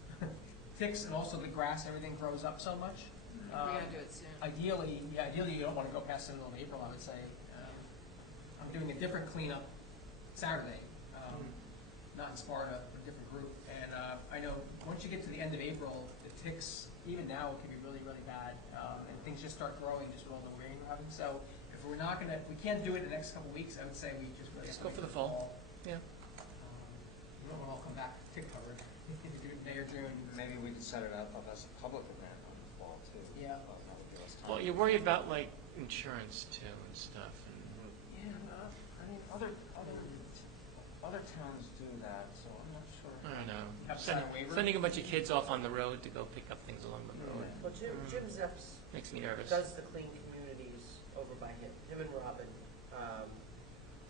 Ticks and also the grass, everything grows up so much. We gotta do it soon. Ideally, you don't want to go past the middle of April, I would say. I'm doing a different cleanup Saturday, not in Sparta, but a different group. And I know once you get to the end of April, the ticks, even now, it can be really, really bad. And things just start growing just with all the rain we're having. So if we can't do it in the next couple of weeks, I would say we just really Just have to go for wait the fall. Yeah. We don't want to all come back tick covered. Do it in May or June. Maybe we could set it up as a public event on the fall too. Yeah. That would give us time. Well, you worry about insurance too and stuff. Yeah, I mean, other towns do that, so I'm not sure. I don't know. Have to sign a waiver? Sending a bunch of kids off on the road to go pick up things along the road Well, Jim Zepp's makes me nervous. does the clean communities over by him and Robin.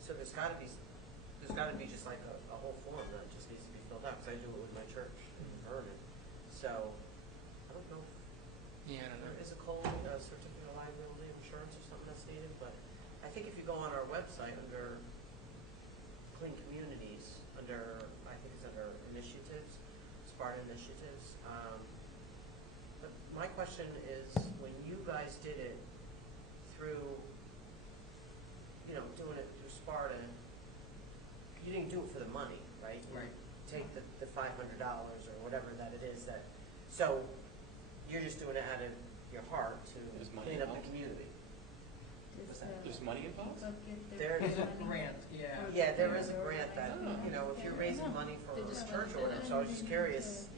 So there's got to be just like a whole form that just needs to be filled out, because I do it with my church in Vernon. So I don't know if Yeah, I don't know. there is a code, a certificate of liability insurance or something that's needed, but I think if you go on our website under Clean Communities, I think it's under initiatives, Sparta initiatives. But my question is, when you guys did it through, doing it through Sparta, you didn't do it for the money, right? You Right. Take the $500 or whatever that it is so you're just doing it out of your heart to There's money clean up the involved? community. There's money involved? There There's is a grant, yeah. Yeah, there is a grant that, Oh. if you're raising money for They a just church wanted order, to- so I was just curious,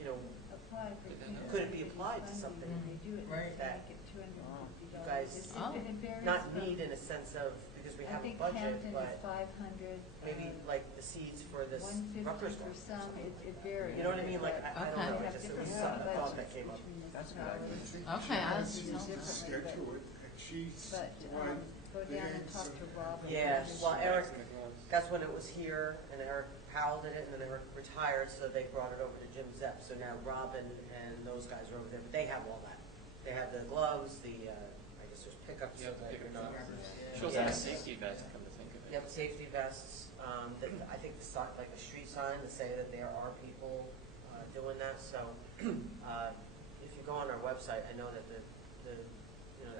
Apply for Did they know? could it be applied to something? They do it, Right. they make it $250 you guys Oh. It varies not from- need in a sense of, because we I have a think budget, Hampton is but 500. maybe like the seeds for this 150 Rutgers for one. some, it varies. You know what I mean? Like, I don't Okay. know, We it have just, it was different a thought that budgets came up. between That's a good idea. municipalities. Okay, I She see. does it differently, schedule it, and she's but, the one go down and bids talk to Rob. about Yeah, it. well, Eric, that's when it was here, and Eric Powell did it, and then Eric retired, so they brought it over to Jim Zepp. So now Robin and those guys are over there, but they have all that. They have the gloves, I guess there's pickups. Yeah, so that- pick it up. Yeah. She also has a safety vest, come to think of it. Yep, safety vests, I think like a street sign to say that there are people doing that, so, if you go on our website, I know that the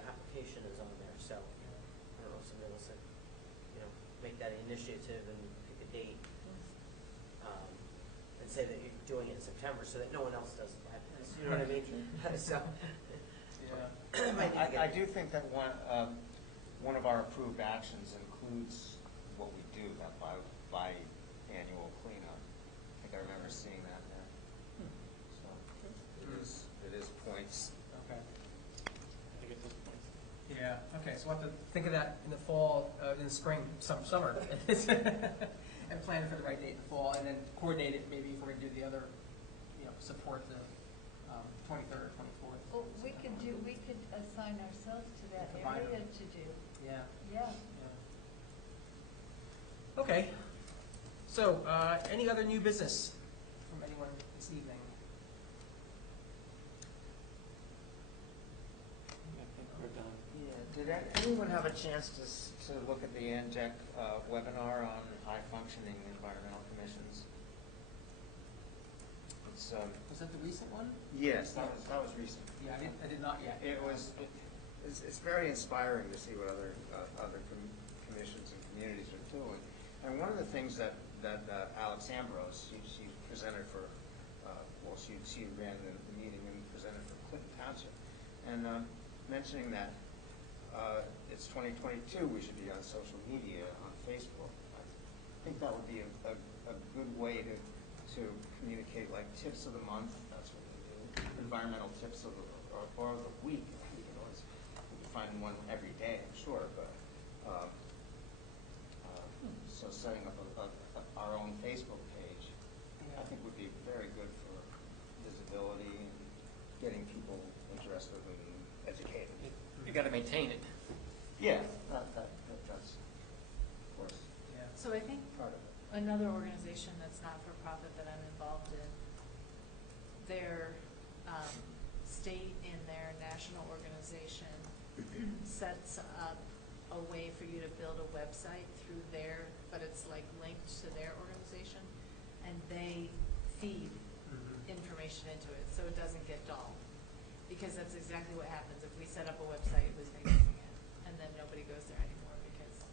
application is on there, so, I don't know if somebody wants to, make that initiative and pick a date, and say that you're doing it in September, so that no one else does it by this, you know what I mean? So, might need to get- I do think that one of our approved actions includes what we do, that biannual cleanup. I think I remember seeing that there. So it is points. Okay. I think it's those points. Yeah, okay, so we'll have to think of that in the fall, in the spring, summer, and plan for the right date in the fall, and then coordinate it maybe if we're gonna do the other, support the 23rd, 24th. Well, we could assign ourselves to that The binder. area to do, Yeah, yeah. yeah. Okay, so, any other new business from anyone this evening? I think we're done. Yeah, did anyone have a chance to look at the ANJEC webinar on high-functioning environmental commissions? It's, Was that the recent one? yes, that was recent. Yeah, I did not yet. It's very inspiring to see what other commissions and communities are doing. And one of the things that Alex Ambrose, she presented for, she ran the meeting and presented for Clinton Township, and mentioning that it's 2022, we should be on social media, on Facebook. I think that would be a good way to communicate, like tips of the month, that's what we do, environmental tips of or the week. You can always find one every day, I'm sure, but so setting up our own Facebook page, I think would be very good for visibility and getting people interested and educated. You gotta maintain it. Yeah, that's, of course, Yeah. So I think part of it. another organization that's not-for-profit that I'm involved in, their state and their national organization sets up a way for you to build a website through but it's like linked to their organization, and they feed information into it, so it doesn't get dull. Because that's exactly what happens if we set up a website with things in it, and then nobody goes there anymore because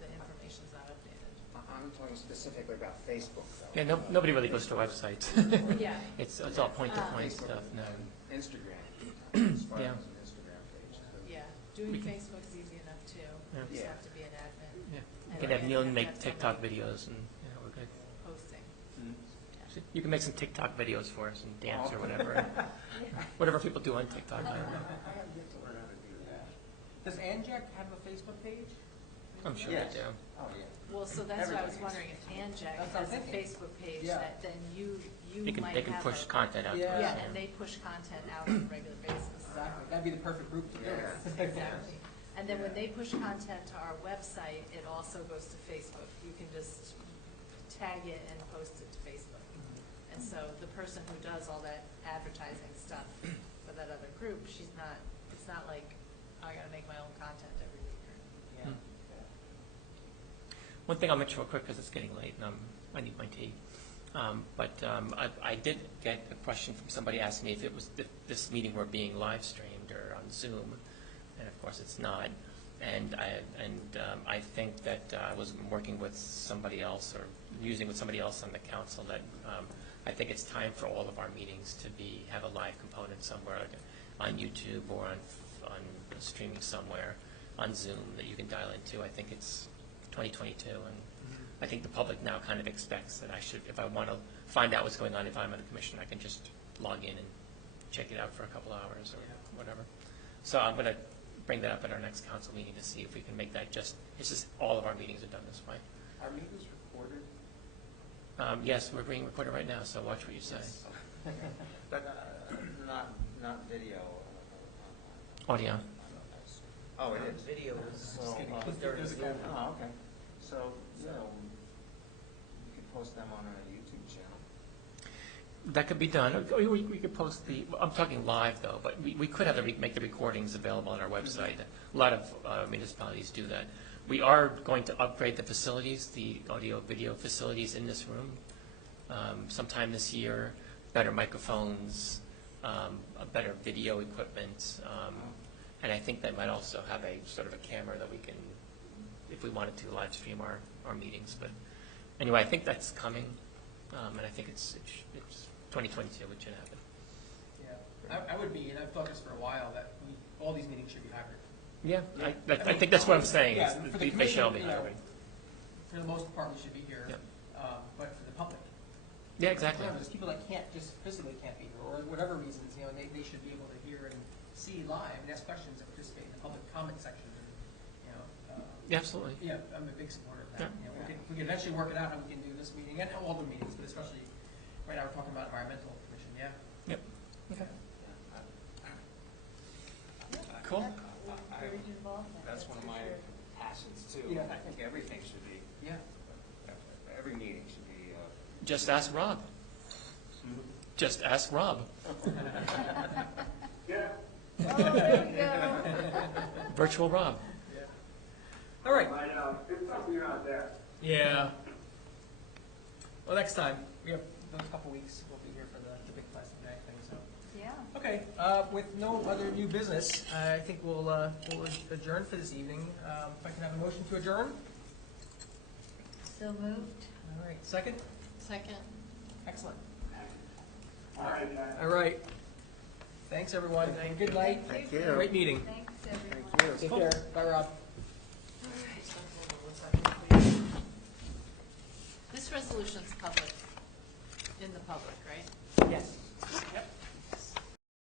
the information's not updated. I'm talking specifically about Facebook, though. Yeah, nobody really goes to websites. Yeah. It's all point-to-point Facebook stuff now. and Instagram. Yeah. Sparta's an Instagram page. So. Yeah, doing We can- Facebook's easy enough too. Yeah. You just Yeah. have to be an admin. Yeah. And You can have then Neil you have make to have TikTok somebody videos, and we're good. posting. So you can make some TikTok videos for us and dance or whatever. Whatever people do on TikTok. I don't know. I have yet to learn how to do that. Does ANJEC have a Facebook page? I'm sure Yes. they do. Oh, yeah. Well, so that's what I was Everybody wondering, if ANJEC That's what I'm has a thinking. Facebook page, Yeah. that then you They might can have push a- content out to us. Yeah. Yeah, and they push content out on a regular basis. Exactly, that'd be the perfect group to do it. Yeah. Exactly. And then when they push content to our website, it also goes to Facebook. You can just tag it and post it to Facebook. And so the person who does all that advertising stuff for that other group, it's not like, oh, I gotta make my own content every week. Yeah. One thing I'll mention real quick, because it's getting late, and I need my tea. I did get a question from somebody asking me if this meeting were being live streamed or on Zoom, and of course it's not. And I think that I was working with somebody else or using with somebody else on the council that I think it's time for all of our meetings to have a live component somewhere, like on YouTube or on streaming somewhere, on Zoom that you can dial into. I think it's 2022, and I think the public now kind of expects that I should, if I want to find out what's going on, if I'm on the commission, I can just log in and check it out for a couple hours or whatever. So I'm going to bring that up at our next council meeting to see if we can make that it's just all of our meetings are done this way. Are meetings recorded? Yes, we're being recorded right now, so watch what you say. But not video. Audio. Oh, it is? Video is. So, There's a camera. oh, okay. So, you know, you could post them on a YouTube channel. That could be done. We could post I'm talking live though, but we could have make the recordings available on our website. A lot of municipalities do that. We are going to upgrade the facilities, the audio-video facilities in this room sometime this year, better microphones, a better video equipment, and I think that might also have a sort of a camera that we can, if we wanted to, live stream our meetings. But anyway, I think that's coming, and I think it's 2022, it should happen. Yeah, I would be, and I've thought this for a while, that all these meetings should be hybrid. Yeah, I think that's what I'm saying. Yeah, for the They shall be commission, hybrid. For the most part, we should be here, Yep. but for the public. Yeah, exactly. There's people that just physically can't be here, or whatever reasons, and they should be able to hear and see live and ask questions and participate in the public comment section. And, Yeah, absolutely. yeah, I'm a big supporter of that. Yeah. We can eventually work it out how we can do this meeting and all the meetings, but especially right now we're talking about environmental commission. Yeah. Yep. Okay. Yeah, Cool. encourage involvement, That's one of for my sure. passions too. Yeah. I think everything should be, Yeah. every meeting should be, Just ask Rob. Just ask Rob. Yeah. Oh, there we go. Virtual Rob. All right. I know, it's something out there. Yeah. Well, next time we have those couple weeks. We'll be here for the big plastic bag thing. So. Yeah. Okay. With no other new business, I think we'll adjourn for this evening. If I can have a motion to adjourn. So moved. All right. Second. Second. Excellent. All right, guys. All right. Thanks, everyone. and good night. Thank you. Great meeting. Thanks, everyone. Thank you. Take care. Bye, Rob. This resolution's public, in the public, right? Yes. Yep.